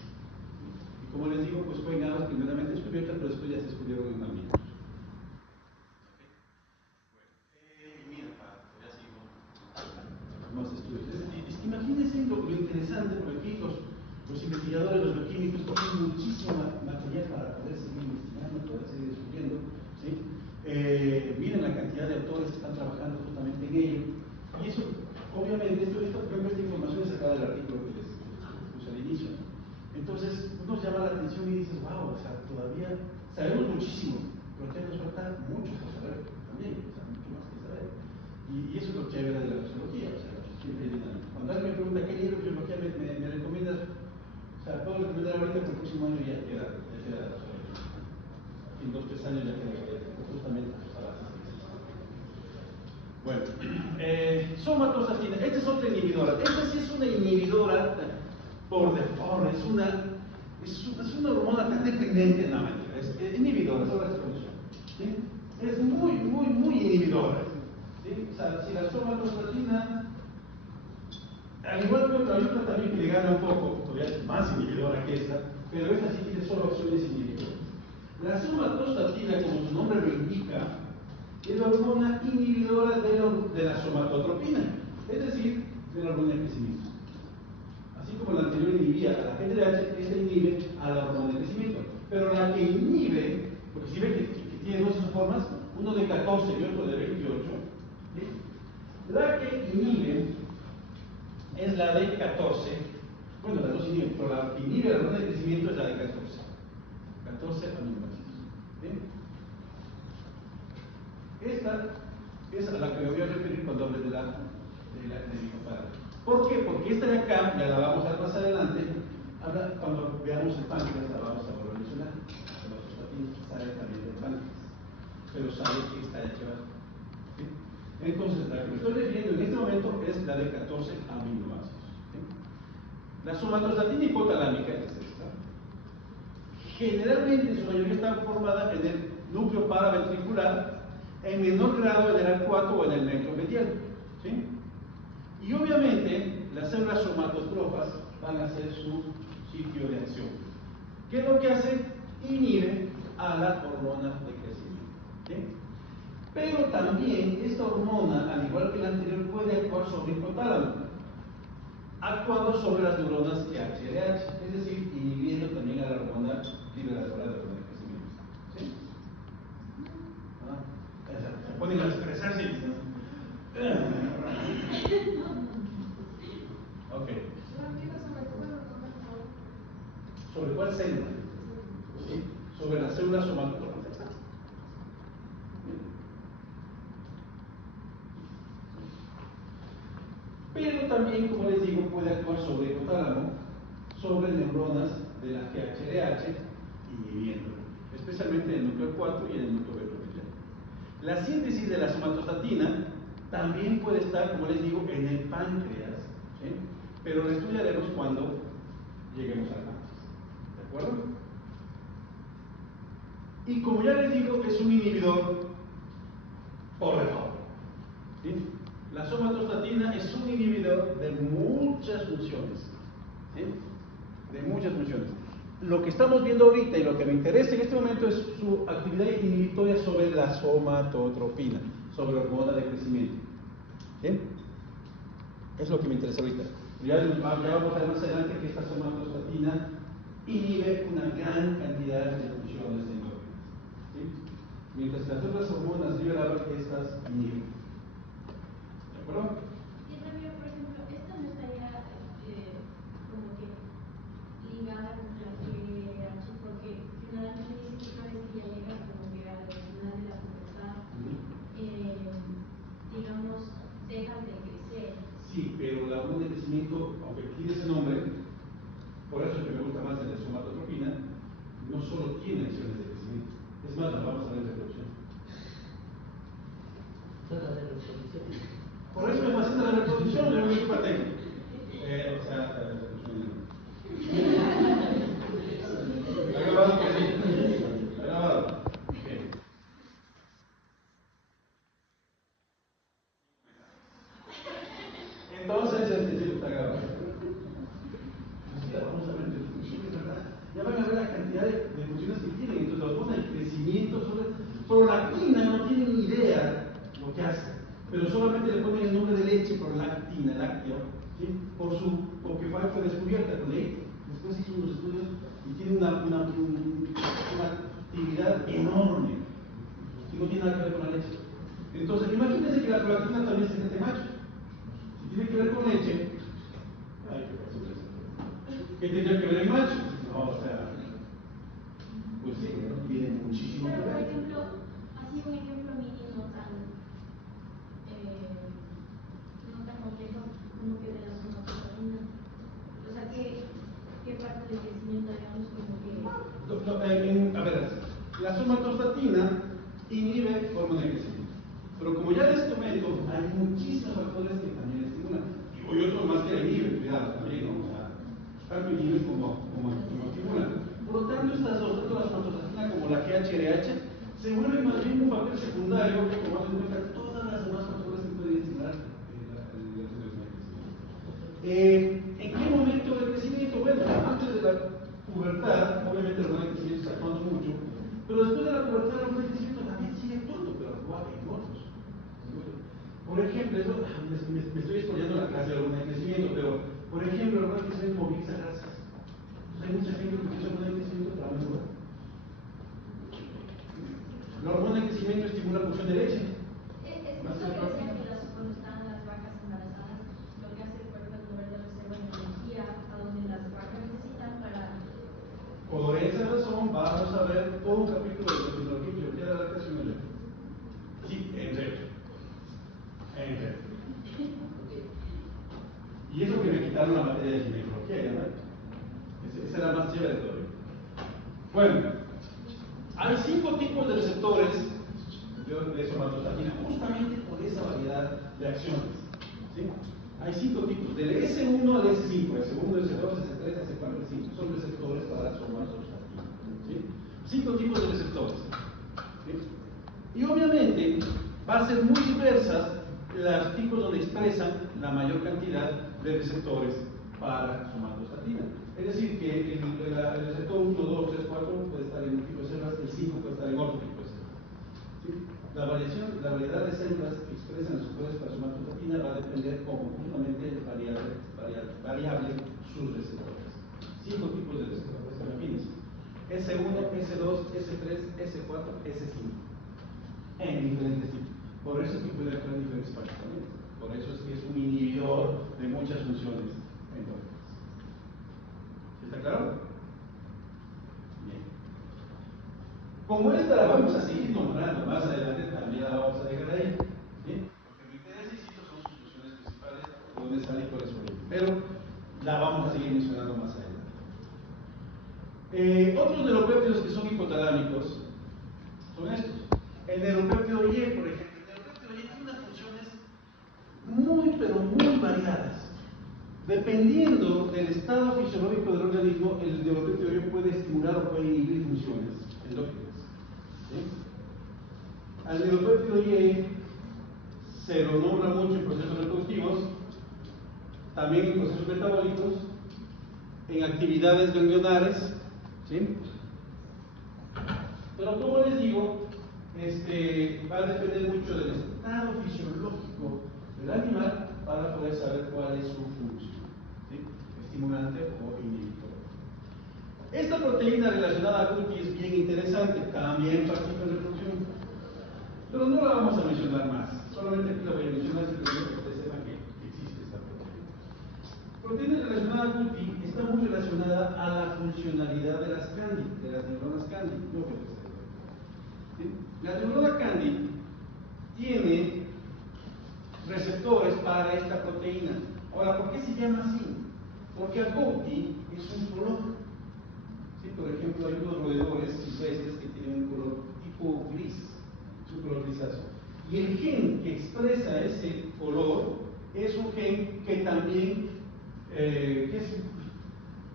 Y como les digo, pues fue en aves primeramente descubiertas, pero después ya se descubrieron en mamíferos. Mira, ya sigo más estudios. Imagínense lo interesante, porque aquí los investigadores, los bioquímicos, tienen muchísimo material para poder seguir investigando, poder seguir descubriendo. ¿Sí? Miren la cantidad de autores que están trabajando justamente en ello. Y eso, obviamente, esta información es sacada del artículo que les puse al inicio. Entonces, nos llama la atención y dices, wow, o sea, todavía sabemos muchísimo, pero todavía nos falta mucho por saber también, o sea, mucho más que saber. Y eso es lo chévere de la sociología, o sea, cuando alguien me pregunta qué libro de biología me recomiendas, o sea, puedo recomendar ahorita que el próximo año ya queda en 2 o 3 años ya queda justamente a bases. Bueno, somatostatina, esta es otra inhibidora. Esta sí es una inhibidora por default, es una hormona tan dependiente, no mentira, es inhibidora, sobre esta función. ¿Sí? Es muy inhibidora. ¿Sí? O sea, si la somatostatina, al igual que otra, hay otra también que le gana un poco, todavía es más inhibidora que esta, pero esta sí tiene solo acciones inhibidoras. La somatostatina, como su nombre lo indica, es la hormona inhibidora de la somatotropina, es decir, de la hormona de crecimiento. Así como la anterior inhibía a la GnRH, esta inhibe a la hormona de crecimiento. Pero la que inhibe, porque si ven que tiene dos formas, uno de 14 y otro de 28, ¿sí? La que inhibe es la de 14, bueno, las dos inhiben, pero la que inhibe la hormona de crecimiento es la de 14. 14 aminoácidos. ¿Sí? Esta Es a la que me voy a referir cuando hable de mi compadre. ¿Por qué? Porque esta de acá, ya la vamos a ver más adelante, cuando veamos el páncreas, la vamos a volver a mencionar. La somatostatina sale también del páncreas, pero sabe que está hecha. ¿Sí? Entonces, la que me estoy refiriendo en este momento es la de 14 aminoácidos. ¿Sí? La somatostatina hipotalámica es esta. Generalmente, en su mayoría, está formada en el núcleo paraventricular, en menor grado en el arcuato o en el necro medial. ¿Sí? Y obviamente, las células somatotrofas van a ser su sitio de acción. ¿Qué es lo que hace? Inhibe a la hormona de crecimiento. ¿Sí? Pero también esta hormona, al igual que la anterior, puede actuar sobre el hipotálamo, actuando sobre las neuronas THRH, es decir, inhibiendo también a la hormona liberadora de hormona de crecimiento. ¿Sí? Se ponen a expresarse. Ok. ¿Sobre cuál célula? ¿Sí? Sobre las células somatotróficas. Pero también, como les digo, puede actuar sobre el hipotálamo, sobre neuronas de la THRH, inhibiéndolo, especialmente en el núcleo 4 y en el núcleo ventromedial. La síntesis de la somatostatina también puede estar, como les digo, en el páncreas, ¿sí? Pero lo estudiaremos cuando lleguemos al páncreas. ¿De acuerdo? Y como ya les digo, es un inhibidor por default. ¿Sí? La somatostatina es un inhibidor de muchas funciones. ¿Sí? De muchas funciones. Lo que estamos viendo ahorita y lo que me interesa en este momento es su actividad inhibitoria sobre la somatotropina, sobre la hormona de crecimiento. ¿Sí? Es lo que me interesa ahorita. Ya vamos a ver más adelante que esta somatostatina inhibe una gran cantidad de funciones endógenas. ¿Sí? Mientras que las otras hormonas liberadoras, estas inhiben. ¿De acuerdo? Y Ramiro, por ejemplo, esta no estaría como que ligada con la TH, porque generalmente dicen que una vez que ya llega como que al final de la pubertad, digamos, dejan de crecer. Sí, pero la hormona de crecimiento, aunque tiene ese nombre, por eso es que me gusta más de la somatotropina, no solo tiene acciones de crecimiento, es más, la vamos a ver en reproducción. Por eso me fascina la reproducción, yo me gusta técnico. O sea, la reproducción. ¿Ha grabado que sí? ¿Ha grabado? Bien. Entonces, sí, está grabado. Vamos a ver de funciones, ¿verdad? Ya van a ver la cantidad de funciones que tienen. Entonces, la hormona de crecimiento, prolactina, no tienen ni idea lo que hace, pero solamente le ponen el nombre de leche, prolactina, lácteo, ¿sí? Porque fue descubierta con él. Después hizo unos estudios y tiene una actividad enorme, que no tiene nada que ver con la leche. Entonces, imagínense que la prolactina también se mete macho. Si tiene que ver con leche, ay, qué pasó eso. ¿Qué tendría que ver el macho? No, o sea, pues sí, tiene muchísimo que Pero, por ver. ejemplo, así un ejemplo mínimo no tan complejo como que de la somatostatina. O sea, ¿qué parte del crecimiento, digamos, como que... A ver, la somatostatina inhibe hormona de crecimiento. Pero como ya les comento, hay muchísimos factores que también estimulan. Y otros más que la inhiben, cuidado, también, ¿no? O sea, tanto inhiben como estimulan. Por lo tanto, estas dos, tanto la somatostatina como la GHRH, se vuelven más bien un papel secundario, tomando en cuenta todas las demás factores que pueden estimular la hormona de crecimiento. ¿En qué momento del crecimiento? Bueno, antes de la pubertad, obviamente la hormona de crecimiento está actuando mucho, pero después de la pubertad la hormona de crecimiento también sigue actuando, pero actúa en otros. Por ejemplo, me estoy expoliando la clase de la hormona de crecimiento, pero por ejemplo, la hormona de crecimiento moviliza grasas. Hay mucha gente que utiliza hormona de crecimiento para mejorar. La hormona de crecimiento estimula la producción de leche. Es lo que hacen que cuando están las vacas embarazadas, lo que hace el cuerpo es mover de reserva de energía a donde las vacas necesitan para... Por esa razón vamos a ver todo un capítulo de fisiología y biología de la lactación. Sí, en serio. sacar una materia de ginecología, ¿no? Esa era más chévere todavía. Bueno, hay 5 tipos de receptores de somatostatina, justamente por esa variedad de acciones. ¿Sí? Hay 5 tipos, del S1 al S5, S1, S2, S3, S4, S5, son receptores para somatostatina. ¿Sí? 5 tipos de receptores. ¿Sí? Y obviamente va a ser muy diversas los tipos donde expresan la mayor cantidad de receptores para somatostatina. Es decir, que el receptor 1, 2, 3, 4 puede estar en un tipo de células, el 5 puede estar en otro tipo de células. ¿Sí? La variedad de células que expresan los receptores para somatostatina va a depender como justamente variable sus receptores. 5 tipos de receptores, imagínense. S1, S2, S3, S4, S5. En diferentes tipos. Por eso es que puede actuar en diferentes partes también. Por eso es que es un inhibidor de muchas funciones endógenas. ¿Está claro? Bien. Como esta la vamos a seguir nombrando más adelante, también la vamos a dejar ahí. ¿Sí? Porque me interesa, insisto, son sus funciones principales, donde sale y por eso. Pero la vamos a seguir mencionando más adelante. Otros neuropéptidos que son hipotalámicos son estos. El neuropéptido Y, por ejemplo. El neuropéptido Y tiene unas funciones muy, pero muy variadas. Dependiendo del estado fisiológico del organismo, el neuropéptido Y puede estimular o puede inhibir funciones endógenas. ¿Sí? Al neuropéptido Y se lo nombra mucho en procesos reproductivos, también en procesos metabólicos, en actividades ganglionares. ¿Sí? Pero como les digo, va a depender mucho del estado fisiológico del animal para poder saber cuál es su función, ¿sí? Estimulante o inhibidor. Esta proteína relacionada a Guti es bien interesante, también participa en reproducción, pero no la vamos a mencionar más, solamente aquí la voy a mencionar simplemente para que ustedes sepan que existe esta proteína. La proteína relacionada a Guti está muy relacionada a la funcionalidad de las Candid, de las neuronas Candid. ¿Sí? La neurona Candid tiene receptores para esta proteína. Ahora, ¿por qué se llama así? Porque Agouti es un color. ¿Sí? Por ejemplo, hay unos roedores silvestres que tienen un color tipo gris, es un color grisáceo. Y el gen que expresa ese color es un gen que también,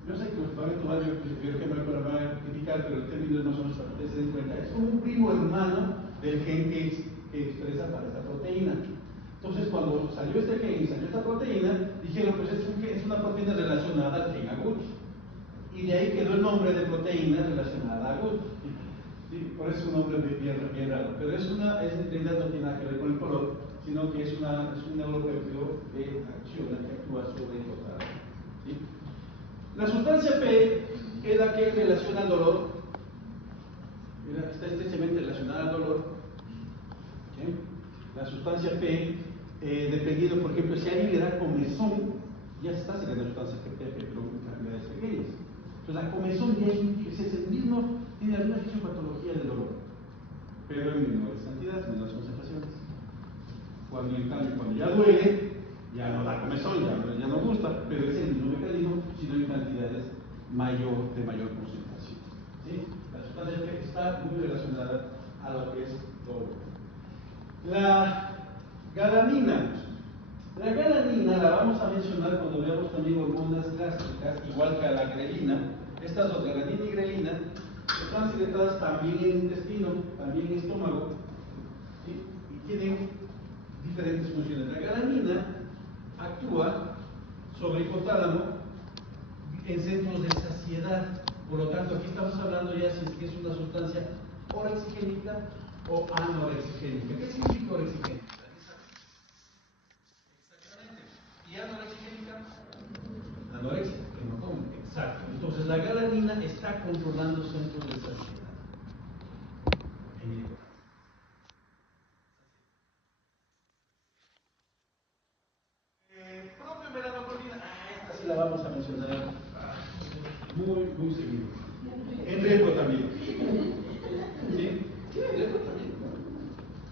yo sé que van a tomar bioquímica para van a criticar, pero el término no son para que ustedes se den cuenta. Es como un primo hermano del gen que expresa para esta proteína. Entonces, cuando salió este gen y salió esta proteína, dijeron, pues es una proteína relacionada al gen Agouti. Y de ahí quedó el nombre de proteína relacionada a Agouti. ¿Sí? Por eso es un nombre bien raro. Pero en realidad no tiene nada que ver con el color, sino que es un neuropéptido que acciona, que actúa sobre el hipotálamo. ¿Sí? La sustancia P es la que relaciona al dolor, está estrechamente relacionada al dolor. ¿Sí? La sustancia P, dependiendo, por ejemplo, si alguien le da comezón, ya está secretando la sustancia P, pero en cantidades pequeñas. Entonces, la comezón ya es el mismo, tiene la misma fisiopatología del dolor, pero en menores cantidades, menores concentraciones. Cuando ya duele, ya no da comezón, ya no gusta, pero es el mismo mecanismo, sino en cantidades de mayor concentración. ¿Sí? La sustancia P está muy relacionada a lo que es dolor. La galanina. La galanina la vamos a mencionar cuando veamos también hormonas gástricas, igual que a la grelina. Estas dos, galanina y grelina, están secretadas también en el intestino, también en el estómago, ¿sí? Y tienen diferentes funciones. La galanina actúa sobre el hipotálamo en centros de saciedad. Por lo tanto, aquí estamos hablando ya si es que es una sustancia orexigénica o anorexigénica. ¿Qué significa orexigénica? Exactamente. ¿Y anorexigénica? Anorexia, que no come. Exacto. Entonces, la galanina está controlando centros de saciedad. Propio melanocortina. Esta sí la vamos a mencionar muy seguido. En riesgo también. ¿Sí? Sí, en riesgo también.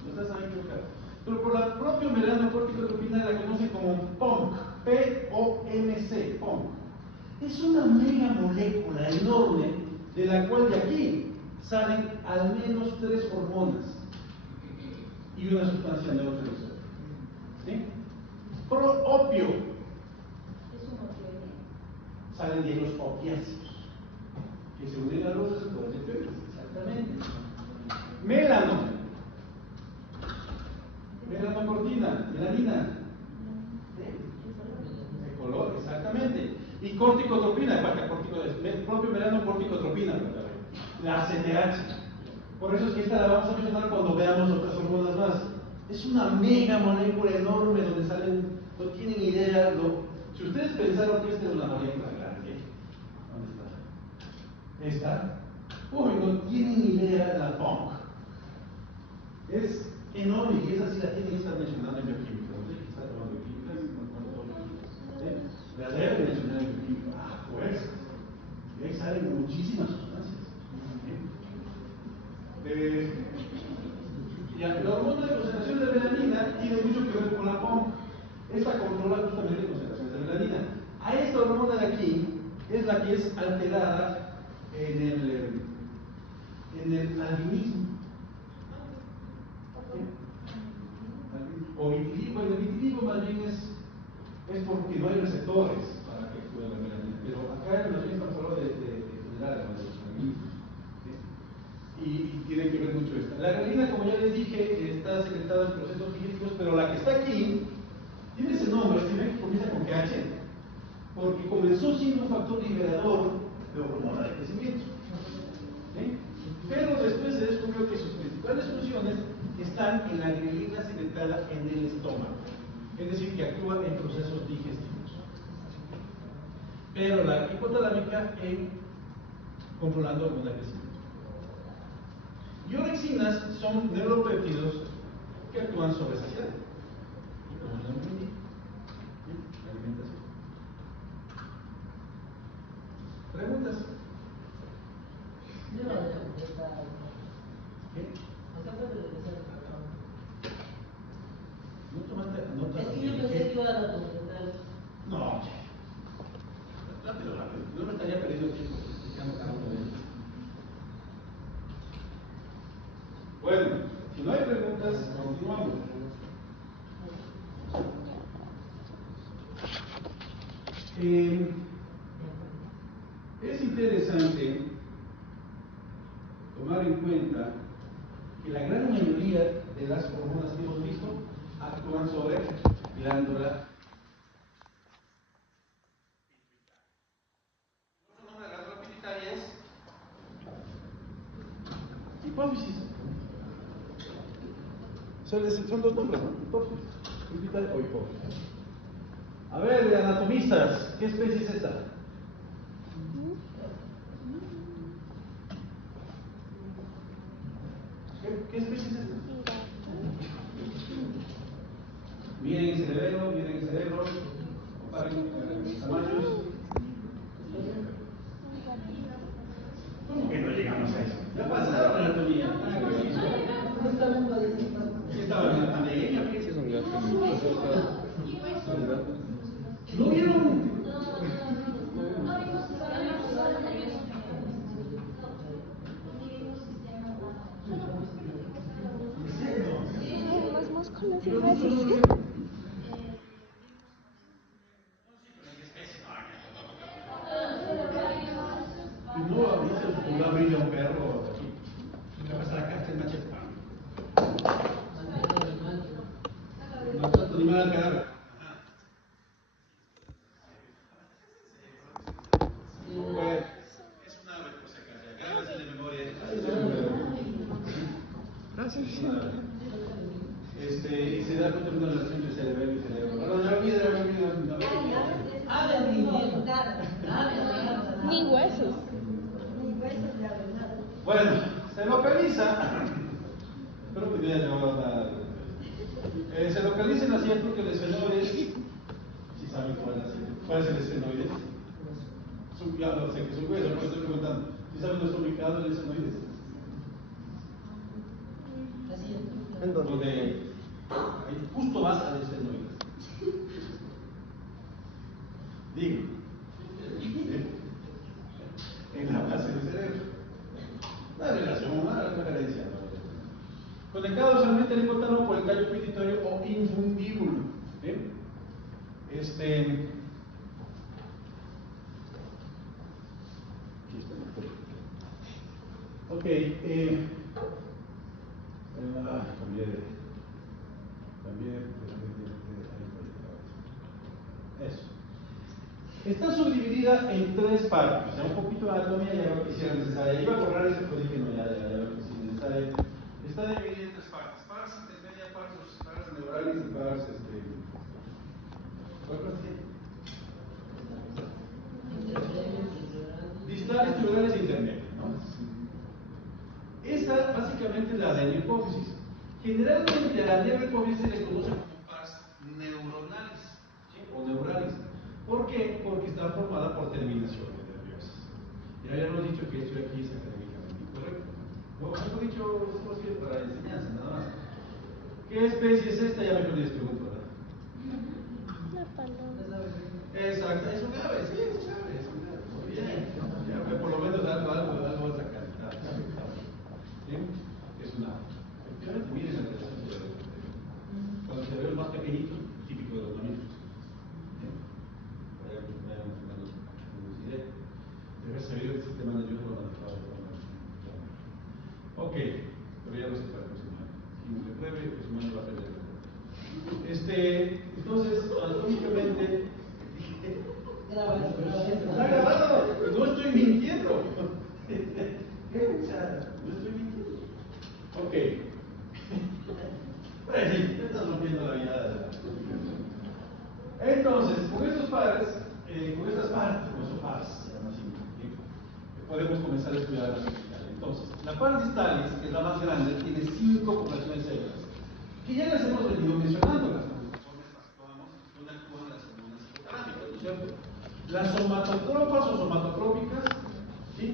No estás ahí equivocado. Pero por la propia melanocorticotropina la conocen como POMC, POMC, POMC. Es una mega molécula enorme de la cual de aquí salen al menos 3 hormonas y una sustancia neurotransmisora. ¿Sí? Proopio. Es un opioide. Salen de los opiáceos, que se unen a los receptores de opioides. Exactamente. Melano. Melanocortina, melanina. De color, exactamente. Y corticotropina, el propio melano corticotropina, la CTH. Por eso es que esta la vamos a mencionar cuando veamos otras hormonas más. Es una mega molécula enorme donde salen, no tienen idea. Si ustedes pensaron que esta es una molécula grande, ¿dónde está? ¿Esta? Uy, no tienen idea de la POMC. Es enorme y esa sí la tienen que estar mencionando en bioquímica. No sé qué está tomando bioquímica. La deben mencionar en bioquímica. Ah, pues. Y ahí salen muchísimas sustancias. La hormona de concentración de melanina tiene mucho que ver con la POMC. Esta controla justamente la concentración de melanina. A esta hormona de aquí es la que es alterada en el albinismo. O vitiligo. El vitiligo más bien es porque no hay receptores para que actúe la melanina. Pero acá más bien estamos hablando de generar de los albinismos. Y tiene que ver mucho esto. La grelina, como ya les dije, está secretada en procesos digestivos, pero la que está aquí tiene ese nombre, que comienza con PH, porque comenzó siendo un factor liberador de hormona de crecimiento. ¿Sí? Pero después se descubrió que sus principales funciones están en la grelina secretada en el estómago, es decir, que actúa en procesos digestivos. Pero la hipotalámica en controlando hormona de crecimiento. Y orexinas son neuropéptidos que actúan sobre saciedad. Y como ya entendí, la alimentación. ¿Preguntas? Yo no voy a contestar. ¿Qué? Acá puede regresar el patrón. ¿No tomaste nota? Es que yo pensé que iba a contestar. No, rápido, rápido. Yo no estaría perdiendo tiempo explicando cada uno de ellos. Bueno, si no hay preguntas, continuamos. Es interesante tomar en cuenta que la gran mayoría de las hormonas que hemos visto actúan sobre glándula. Otro nombre de la glándula pituitaria es hipófisis. Son dos nombres, ¿no? Hipófisis, pituitaria o hipófisis. A ver, anatomistas, ¿qué especie es esta? ¿Qué especie es esta? Miren el cerebro, comparen tamaños. ¿Cómo que no llegamos a eso? Ya pasaron la anatomía. Estaba en la pandemia. Sí, son gatos. ¿No vieron? Los músculos y huesos. Y no ahorita se pudo abrir a un perro aquí. Y le vas a la cárcel machete. No tanto ni mal al cadáver. Bueno, es una ave por si acaso. Agárrense de memoria. Gracias. Y se da cuenta de una relación entre cerebelo y cerebro. Perdón, ya olvidé. Habla ni bien. Ni huesos. Bueno, se localiza. Espero que me haya llamado nada. Se localiza en la silla porque el esfenoides. Si saben cuál es el esfenoides. Ya no sé qué es un hueso, por eso estoy preguntando. Si saben dónde está ubicado el esfenoides. ¿En dónde? Donde ahí justo vas al esfenoides. Digo, en la base del cerebro. Una relación, una referencia. Conectado solamente el hipotálamo por el tallo pituitario o infundíbulo. ¿Bien? Aquí está. Ok, eso. Está subdividida en tres partes. Ya un poquito de anatomía ya veo que sí era necesaria. Iba a borrar ese, pero dije no, ya veo que sí es necesaria. Está dividida en tres partes: pars intermedia, pars neuralis y pars ¿cuál parte? Distales, neurales e intermedias, ¿no? Esa básicamente es la adenohipófisis. Generalmente a la neurohipófisis se le conoce como pars neuronales, ¿sí? O neurales. ¿Por qué? Porque está formada por terminaciones nerviosas. Ya habíamos dicho que esto aquí es académicamente incorrecto. No, hemos dicho, esto es para enseñanza, nada más. ¿Qué especie es esta? Ya me perdí, pregunto, ¿verdad? La paloma. Exacto, es un ave, sí, es un ave, es un ave. Muy bien. Ya, por lo menos algo vas a sacar. ¿Sí? Es un ave. Efectivamente, miren la relación. Cuando se ve el más pequeñito, típico de los mamíferos. Debe saber el sistema nervioso avanzado. Ok, pero ya lo sé para el próximo año. Si no se pruebe, el próximo año va a perder. Entonces, anatómicamente. Está grabado, no estoy mintiendo. No estoy mintiendo. Ok. Pues sí, ya estás rompiendo la vida. Entonces, con estos pares, con estas partes, con estos pares, se llama así, ¿sí? Podemos comenzar a estudiar la vertical. Entonces, la pars distalis, que es la más grande, tiene 5 poblaciones células, que ya las hemos venido mencionando, las conformes actuamos, donde actúan las hormonas hipotalámicas, ¿no es cierto? Las somatotropas o somatotrópicas, ¿sí?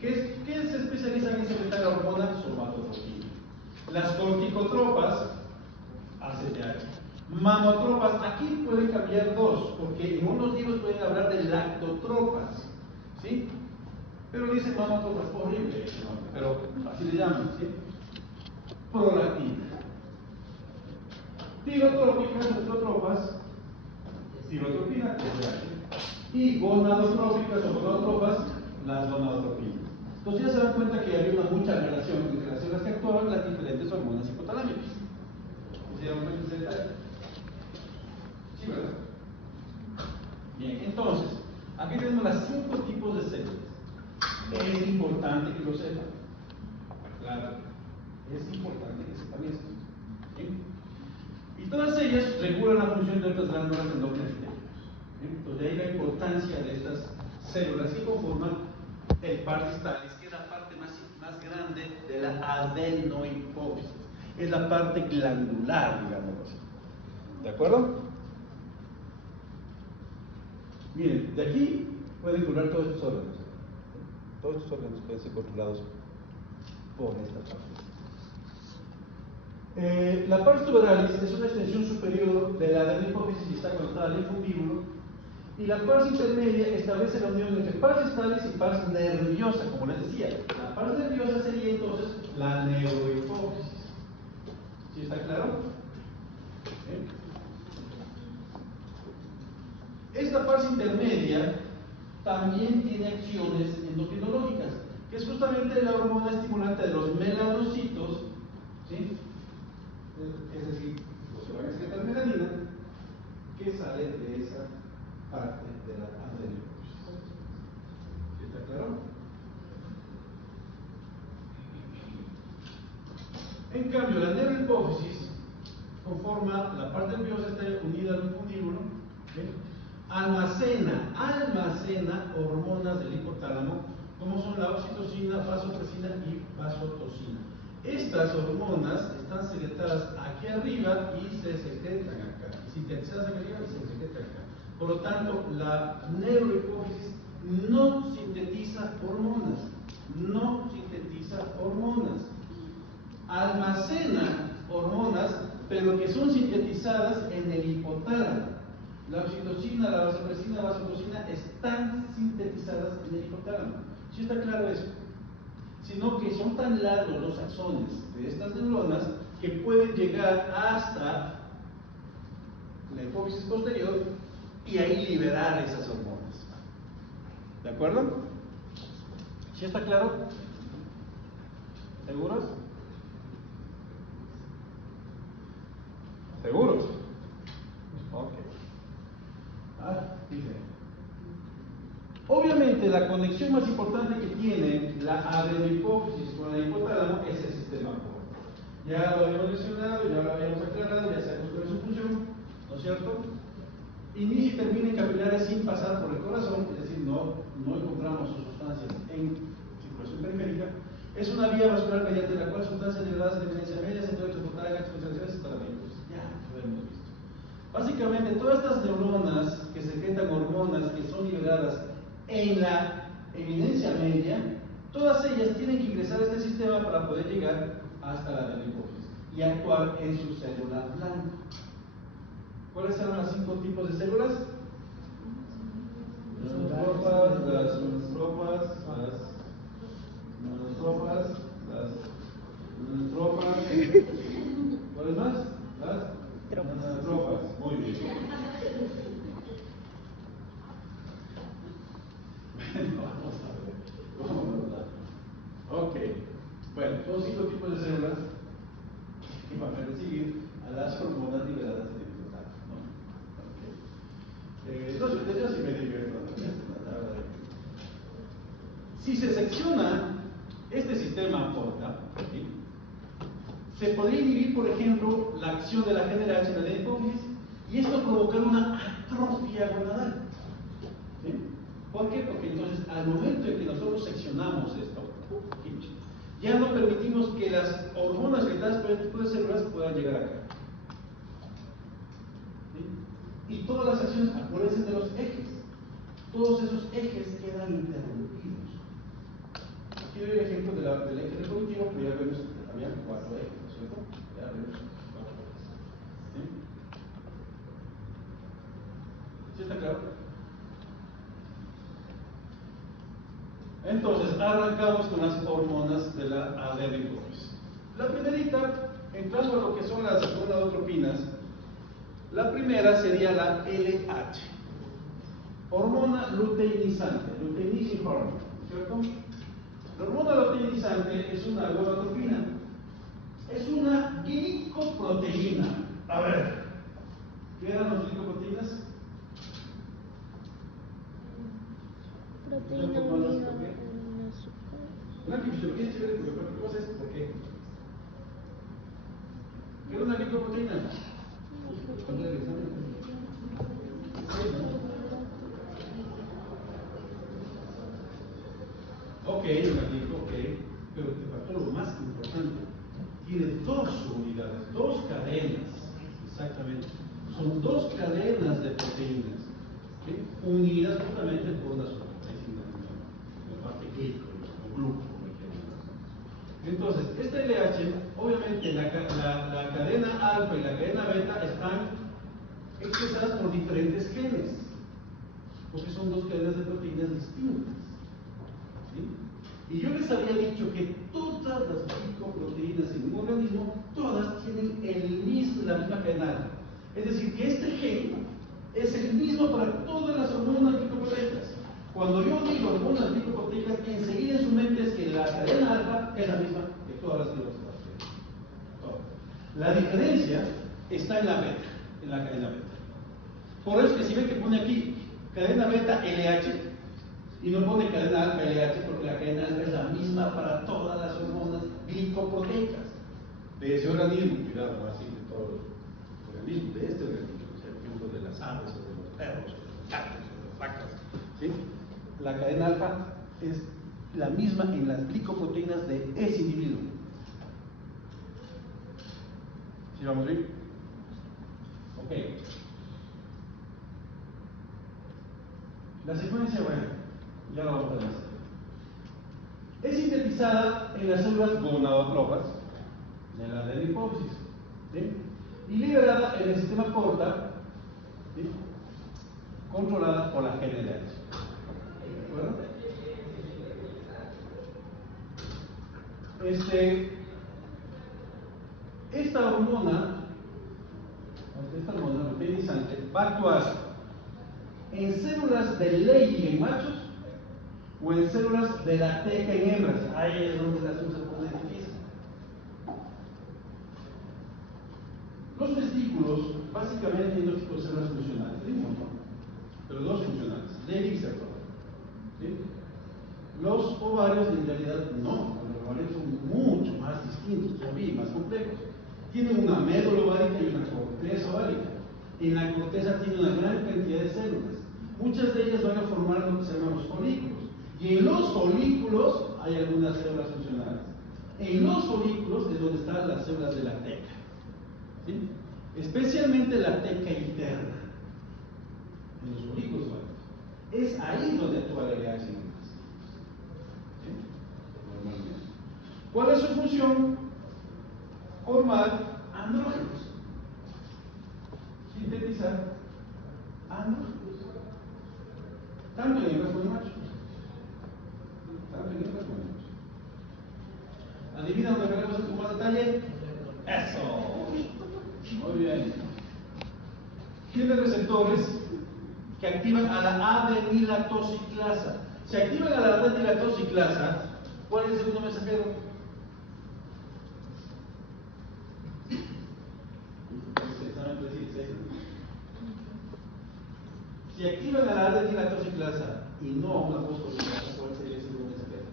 ¿Qué se especializan en secretar la hormona somatotropina? Las corticotropas, ACTH. Mamotropas, aquí pueden cambiar dos, porque en unos libros pueden hablar de lactotropas, ¿sí? Pero dicen mamotropas, horrible, pero así le llaman, ¿sí? Prolactina. Tirotrópicas, lactotropas, tirotropina, y gonadotrópicas o gonadotropas, las gonadotropinas. Entonces ya se dan cuenta que hay una mucha relación entre las que actúan las diferentes hormonas hipotalámicas. ¿Se dan cuenta de ese detalle? Sí, ¿verdad? Bien, entonces, aquí tenemos los 5 tipos de células. Es importante que lo sepan. Claro, es importante que sepan esto. ¿Sí? Y todas ellas regulan la función de otras glándulas endócrinas. ¿Sí? Entonces, de ahí la importancia de estas células que conforman el pars distalis, que es la parte más grande de la adenohipófisis. Es la parte glandular, digamos así. ¿De acuerdo? Miren, de aquí pueden curar todos estos órganos. Todos estos órganos pueden ser controlados por esta parte. La pars tuberalis es una extensión superior de la adenohipófisis y está conectada al infundíbulo. Y la pars intermedia establece la unión entre pars distalis y pars nerviosa, como les decía. La pars nerviosa sería entonces la neurohipófisis. ¿Sí está claro? Esta pars intermedia también tiene acciones endocrinológicas, que es justamente la hormona estimulante de los melanocitos, ¿sí? Es decir, los que van a excretar melanina, que sale de esa parte de la adenohipófisis. ¿Sí está claro? En cambio, la neurohipófisis conforma, la parte nerviosa está unida al infundíbulo, ¿sí? almacena hormonas del hipotálamo, como son la oxitocina, vasopresina y vasotocina. Estas hormonas están secretadas aquí arriba y se secretan acá, sintetizadas aquí arriba y se secretan acá. Por lo tanto, la neurohipófisis no sintetiza hormonas, almacena hormonas, pero que son sintetizadas en el hipotálamo. La oxitocina, la vasopresina, la vasococina están sintetizadas en el hipotálamo. ¿Sí está claro eso? Sino que son tan largos los axones de estas neuronas que pueden llegar hasta la hipófisis posterior y ahí liberar esas hormonas. ¿De acuerdo? ¿Sí está claro? ¿Seguros? ¿Seguros? Ok. Dice. Obviamente la conexión más importante que tiene la adenohipófisis con la hipotálamo es el sistema porta. Ya lo habíamos mencionado, ya lo habíamos aclarado, ya sabemos cuál es su función, ¿no es cierto? Inicia y termina en capilares sin pasar por el corazón, es decir, no encontramos sus sustancias en circulación periférica. Es una vía vascular mediante la cual sustancias liberadas de evidencia media se pueden transportar a especializaciones para vehículos. Ya lo hemos visto. Básicamente, todas estas neuronas que secretan hormonas que son liberadas en la eminencia media, todas ellas tienen que ingresar a este sistema para poder llegar hasta la adenohipófisis y actuar en su célula blanca. ¿Cuáles eran los 5 tipos de células? Las monotropas, las monotropas, ¿cuáles más? Las monotropas. Muy bien. Vamos a ver. Ok. Bueno, son 5 tipos de células que van a recibir a las hormonas liberadas en el hipotálamo, ¿no? Okay. Yo sí me divierto. Si se secciona este sistema porta, ¿sí?, se podría inhibir, por ejemplo, la acción de la GnRH en la hipófisis y esto provocar una atrofia gonadal. ¿Sí? ¿Por qué? Porque entonces al momento en que nosotros seccionamos esto, ya no permitimos que las hormonas secretadas por este tipo de células puedan llegar acá. ¿Sí? Y todas las acciones, acuérdense de los ejes, todos esos ejes quedan interrumpidos. Aquí doy el ejemplo del eje reproductivo, pero ya vemos que había 4 ejes, ¿no es cierto? Ya vemos 4 ejes. ¿Sí? ¿Sí está claro? Entonces, arrancamos con las hormonas de la adenohipófisis. La primerita, entrando a lo que son las gonadotropinas, la primera sería la LH, hormona luteinizante, luteinizing hormone, ¿cierto? La hormona luteinizante es una gonadotropina, es una glicoproteína. A ver, ¿qué eran las glicoproteínas? Proteína unida con azúcar. Una fisiología es chévere porque cualquier cosa es por qué. ¿Qué es una glicoproteína? Ok, pero te faltó lo más importante. Tiene 2 unidades, 2 cadenas, exactamente. Son 2 cadenas de proteínas, ¿sí?, unidas justamente por una sola proteína, la parte glico o gluco. Entonces, este LH, obviamente la cadena alfa y la cadena beta están expresadas por diferentes genes, porque son 2 cadenas de proteínas distintas. ¿Sí? Y yo les había dicho que todas las glicoproteínas en un organismo, todas tienen la misma cadena alfa. Es decir, que este gen es el mismo para todas las hormonas glicoproteicas. Cuando yo digo hormonas glicoproteicas, enseguida en su mente es que la cadena alfa es la misma que todas las glicoproteicas. La diferencia está en la beta, en la cadena beta. Por eso que si ven que pone aquí cadena beta LH y no pone cadena alfa LH, porque la cadena alfa es la misma para todas las hormonas glicoproteicas de ese organismo. Cuidado, no así de todos los organismos, de este organismo, por ejemplo, de las aves o de los perros o de los gatos o de las vacas, ¿sí? La cadena alfa es la misma en las glicoproteínas de ese individuo. ¿Sí vamos bien? Ok. La secuencia, bueno, ya la vamos a ver. Es sintetizada en las células gonadotropas de la adenohipófisis, ¿sí?, y liberada en el sistema porta, ¿sí?, controlada por la GnRH. ¿De acuerdo? Esta hormona luteinizante va a actuar en células de Leydig en machos o en células de la teca en hembras. Ahí es donde la cosa se pone difícil. Los testículos básicamente tienen dos tipos de células funcionales, hay un montón, pero dos funcionales, Leydig y Sertoli. ¿Sí? Los ovarios en realidad no, los ovarios son mucho más distintos, todavía más complejos. Tienen una médula ovárica y una corteza ovárica. En la corteza tiene una gran cantidad de células. Muchas de ellas van a formar lo que se llaman los folículos. Y en los folículos hay algunas células funcionales. En los folículos es donde están las células de la teca. ¿Sí? Especialmente la teca interna. En los folículos ováricos. Es ahí donde actúa la LH en hembras. ¿Sí? Normalmente. ¿Cuál es su función? Formar andrógenos. Sintetizar andrógenos. Tanto en hembras como en machos. Tanto en hembras como en machos. ¿Adivina dónde veremos esto con más detalle? ¡Eso! Muy bien. Tiene receptores que activan a la adenilatoxiclasa. Si activan a la adenilatoxiclasa, ¿cuál es el segundo mensajero? Si activan a la adenilatoxiclasa y no a una fosfolipasa, ¿cuál sería el segundo mensajero?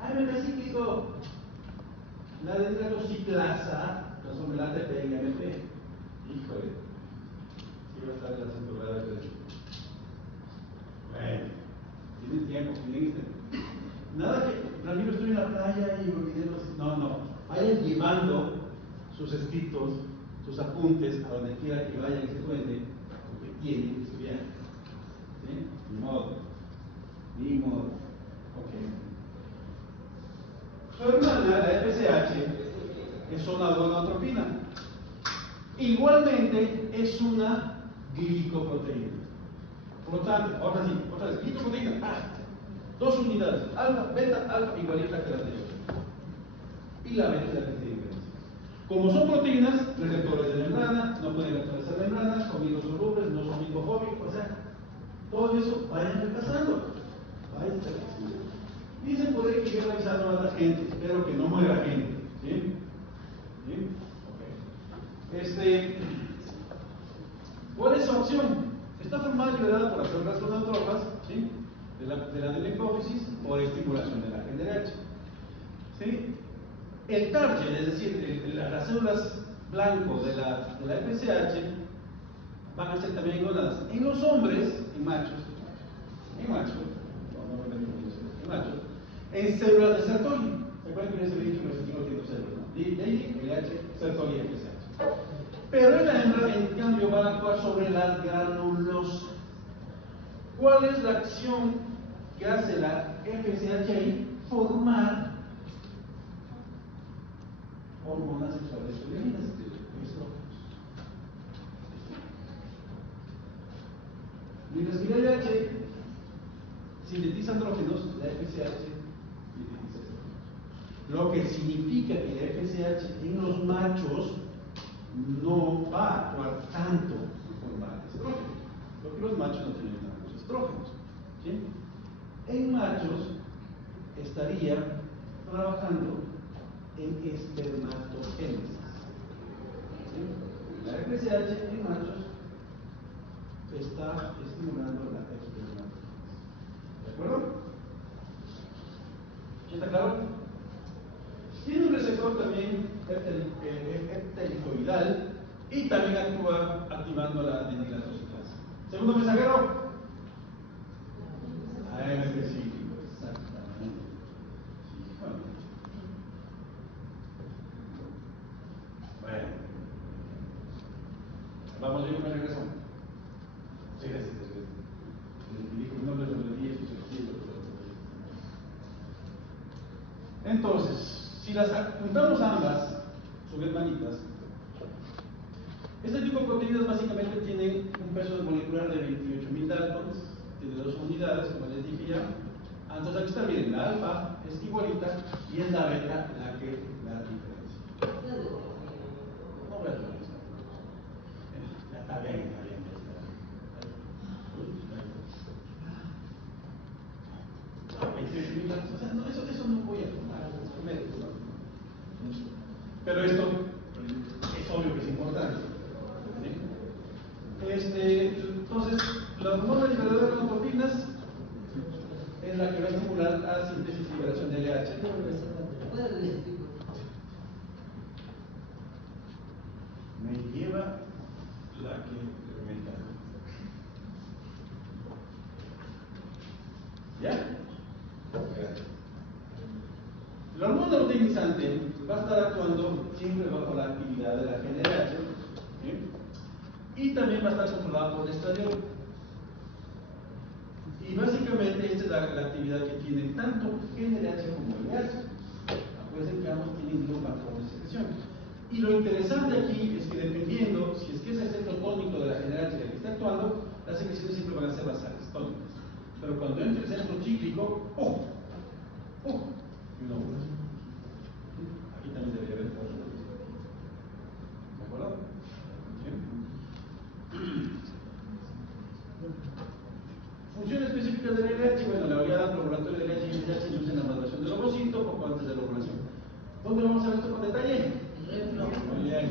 ¡Ay, me parece que dijo! La adenilatoxiclasa, que son el ATP y AMP. Híjole, si va a estar el acento grave de hecho. Bueno, tienen tiempo, tienen nada que, Ramiro, estoy en la playa y olvidé los. No, vayan llevando sus escritos, sus apuntes, a donde quiera que vayan y se cuente, porque tienen que estudiar. ¿Sí? Ni modo. Ok. Su hermana, la FSH, es una gonadotropina. Igualmente es una glicoproteína. Por lo tanto, ahora sí, otra vez, glicoproteína. Dos unidades, alfa, beta, alfa, igualita que la anterior. Y la beta es la que tiene diferencia. Como son proteínas, receptores de membrana, no pueden atravesar membranas, son hidrosolubles, no son hidrofóbicos, o sea, todo eso vayan repasando. Vayan repasando. Dicen por ahí que yo revisando a la gente, espero que no muera gente. ¿Sí? ¿Sí? Ok. ¿Cuál es su acción? Está formada y liberada por las células gonadotróficas, ¿sí? de la adenohipófisis por estimulación de la GnRH. ¿Sí? El target, es decir, las células blanco de la FSH van a ser también gonadas. En los hombres, en machos, en células de Sertoli. ¿Se acuerdan que les había dicho que los testículos tienen células? ¿No? Leydig, LH, Sertoli y FSH. Pero en la hembra, en cambio, van a actuar sobre la granulosa. ¿Cuál es la acción que hace la FSH ahí? Formar hormonas sexuales femeninas, estrógenos. Mientras que la LH sintetiza andrógenos, la FSH sintetiza estrógenos. Lo que significa que la FSH en los machos no va a actuar tanto en formar estrógenos, porque los machos no tienen tantos estrógenos. ¿Sí? En machos estaría trabajando en espermatogénesis. ¿Sí? La FSH en machos está estimulando la espermatogénesis. ¿De acuerdo? ¿Está claro? Tiene un receptor también heptelicoidal y también actúa activando la adenilatoxiclasa. Segundo mensajero. Específico, exactamente. Sí, bueno. Vamos, yo me regreso. Sí, gracias. Dijo el nombre de los días y sus estilos. Entonces, si las juntamos ambas, son hermanitas, Este tipo de proteínas básicamente tienen un peso molecular de 28.000 daltons, tiene 2 unidades, como les dije ya. Entonces aquí está, miren, la alfa es igualita y es la beta la que la diferencia. No voy a tomar eso. Está bien, está bien. O sea, no, eso no voy a tomar. Pero esto es obvio que es importante. Entonces, la hormona liberadora de neutrofinas es la que va a estimular la síntesis y liberación de LH. Me lleva la que fermenta. ¿Ya? Gracias. La hormona luteinizante va a estar actuando siempre bajo la actividad de la GnRH, y también va a estar controlada por el estradiol. Y básicamente esta es la actividad que tiene tanto GnRH como LH. Acuérdense que ambos tienen un patrón de secreción. Y lo interesante aquí es que dependiendo si es que es el centro tónico de la GnRH el que está actuando, las secreciones siempre van a ser basales, tónicas. Pero cuando entra el centro cíclico, y una bola. Aquí también debería haber otro. ¿De acuerdo? Función específica del LH, bueno, la oleada probatoria del LH y LH induce la maduración del ovocito poco antes de la ovulación. ¿Dónde vamos a ver esto con detalle? Muy bien.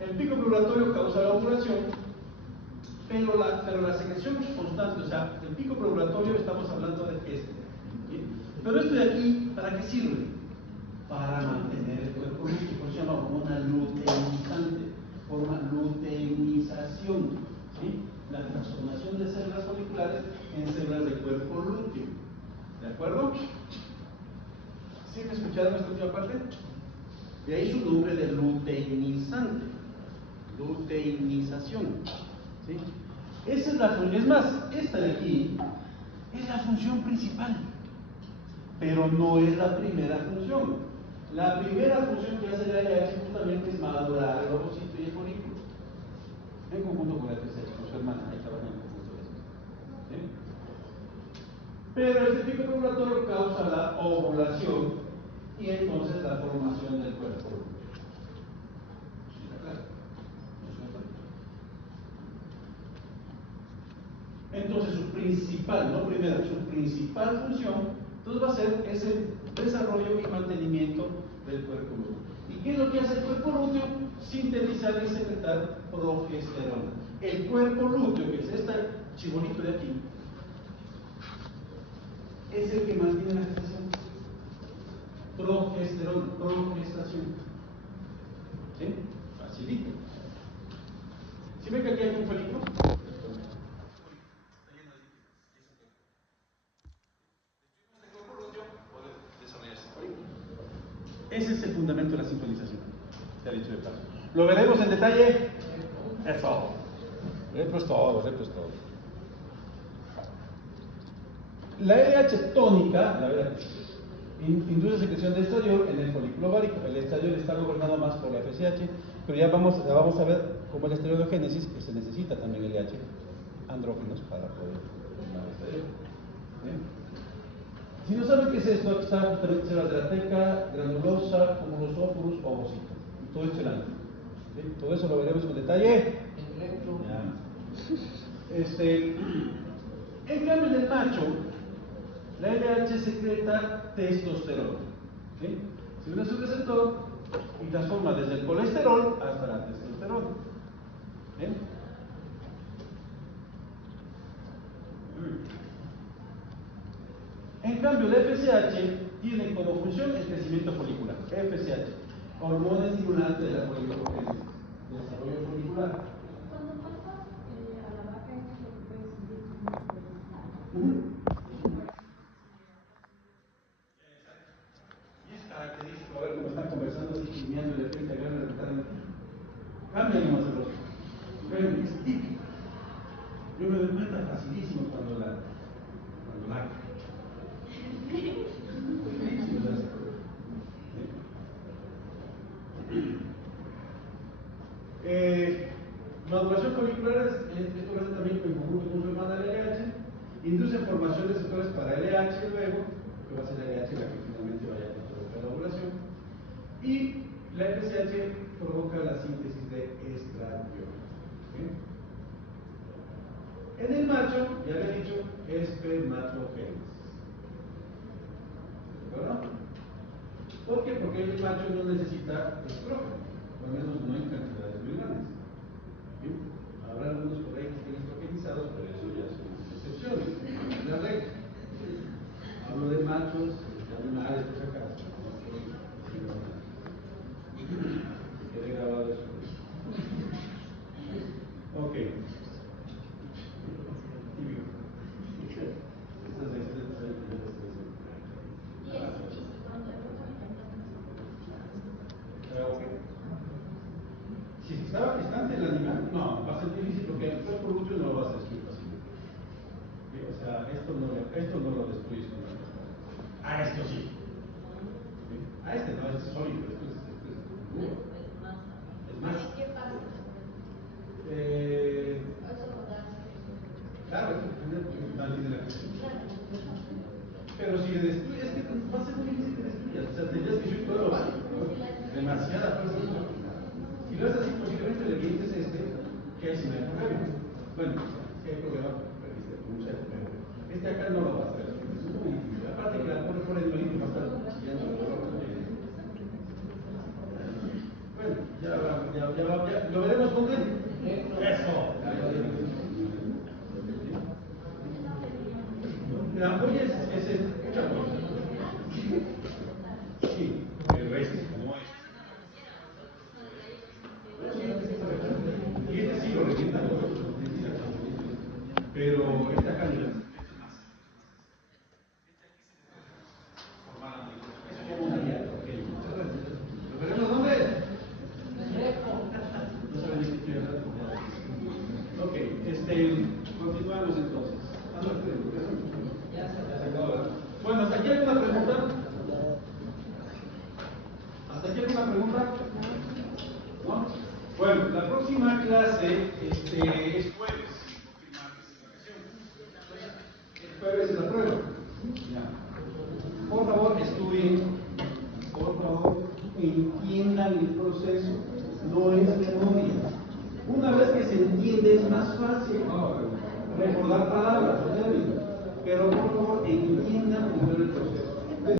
El pico probatorio causa la ovulación, pero la secreción constante, o sea, el pico probatorio estamos hablando de este. ¿Sí? Pero esto de aquí, ¿para qué sirve? Para mantener el cuerpo lúteo, por eso se llama hormona luteinizante, forma luteinización, ¿sí? La transformación de células foliculares en células de cuerpo lúteo. ¿De acuerdo? ¿Sí me escucharon esta última parte? De ahí su nombre de luteinizante, luteinización, ¿sí? Esa es la función, es más, esta de aquí es la función principal, pero no es la primera función. La primera función que hace la LH justamente es madurar el ovocito y el folículo, en conjunto con la TCH, con su hermana, ahí trabajan en conjunto de eso. ¿Sí? Pero este pico probatorio causa la ovulación y entonces la formación del cuerpo. Entonces su principal, no primera, su principal función entonces va a ser ese desarrollo y mantenimiento del cuerpo lúteo. ¿Y qué es lo que hace el cuerpo lúteo? Sintetizar y secretar progesterona. El cuerpo lúteo, que es este chibolito de aquí, es el que mantiene la gestación. Progesterona, progestación. ¿Sí? Facilito. ¿Sí ven que aquí hay un folículo? Ese es el fundamento de la sincronización, se ha dicho de paso. ¿Lo veremos en detalle? Eso. Esto es todo. La LH tónica, la verdad, induce secreción de estradiol en el folículo ovárico. El estradiol está gobernado más por la FSH, pero ya vamos a ver cómo el esteroidogénesis, que se necesita también LH, andrógenos para poder formar estradiol. Si no saben qué es esto, aquí está justamente células de la teca, granulosa, cúmulos óporus, ovocito. Todo esto delante. ¿Sí? Todo eso lo veremos con detalle. En cambio, en el macho, la LH secreta testosterona. ¿Sí? Se une a su receptor y transforma desde el colesterol hasta la testosterona. ¿Sí? En cambio, la FSH tiene como función el crecimiento folicular. FSH, hormona estimulante de la foliculogénesis, desarrollo folicular. Cuando pasa a la vaca, ¿es lo que puede sentir como Y es característico, a ver cómo están conversando, así chismeando y de repente agarran el tal. Cambia nomás el rostro. Ven, es típico. Yo me doy cuenta facilísimo cuando la. Maduración folicular, esto va a ser también en conjunto con su hermana LH, induce formación de receptores para LH luego, que va a ser LH la que finalmente vaya a provocar la ovulación, y la FSH provoca la síntesis de estradiol. En el macho, ya le he dicho, espermatogénesis. ¿Verdad? ¿Por qué? Porque el macho no necesita estrógeno, o al menos no en cantidades muy grandes. ¿Sí? Habrá algunos por ahí que estén estrogenizados, pero eso ya son excepciones, no es la regla. Hablo de machos, de animales, por si acaso. Quede grabado eso. Ok. Si estaba distante el animal, no, va a ser difícil porque el producto no lo va a hacer fácilmente. O sea, esto no lo destruyes con la cosa. A esto sí. A este no, este es sólido, esto es duro. Es más. ¿Qué pasa? Claro, tiene la cuestión. Pero si le destruyes, es que va a ser muy difícil que destruyas. O sea, tendrías que subir todo lo básico. Demasiada fuerza. Si lo haces así, posiblemente le dices que hay sin el problema. Bueno, si hay problema, pero este acá no lo va a hacer. Es muy difícil. Aparte que la pone por el marito va a estar siguiendo el dolor. Bueno, ya lo veremos con él. Eso. La ampolla es mucha cosa. Sí, pero este no es. Y este sí lo revienta los otros, pero esta calidad es más. Es como una guía, ok. ¿Lo veremos dónde? No saben ni siquiera. Ok, continuamos entonces. Bueno, ¿hasta aquí hay una pregunta? ¿Hasta aquí hay una pregunta? ¿No? Bueno, la próxima clase es jueves. El jueves es la prueba. Ya. Por favor, estudien. Por favor, entiendan el proceso. No es memoria. Una vez que se entiende, es más fácil recordar palabras.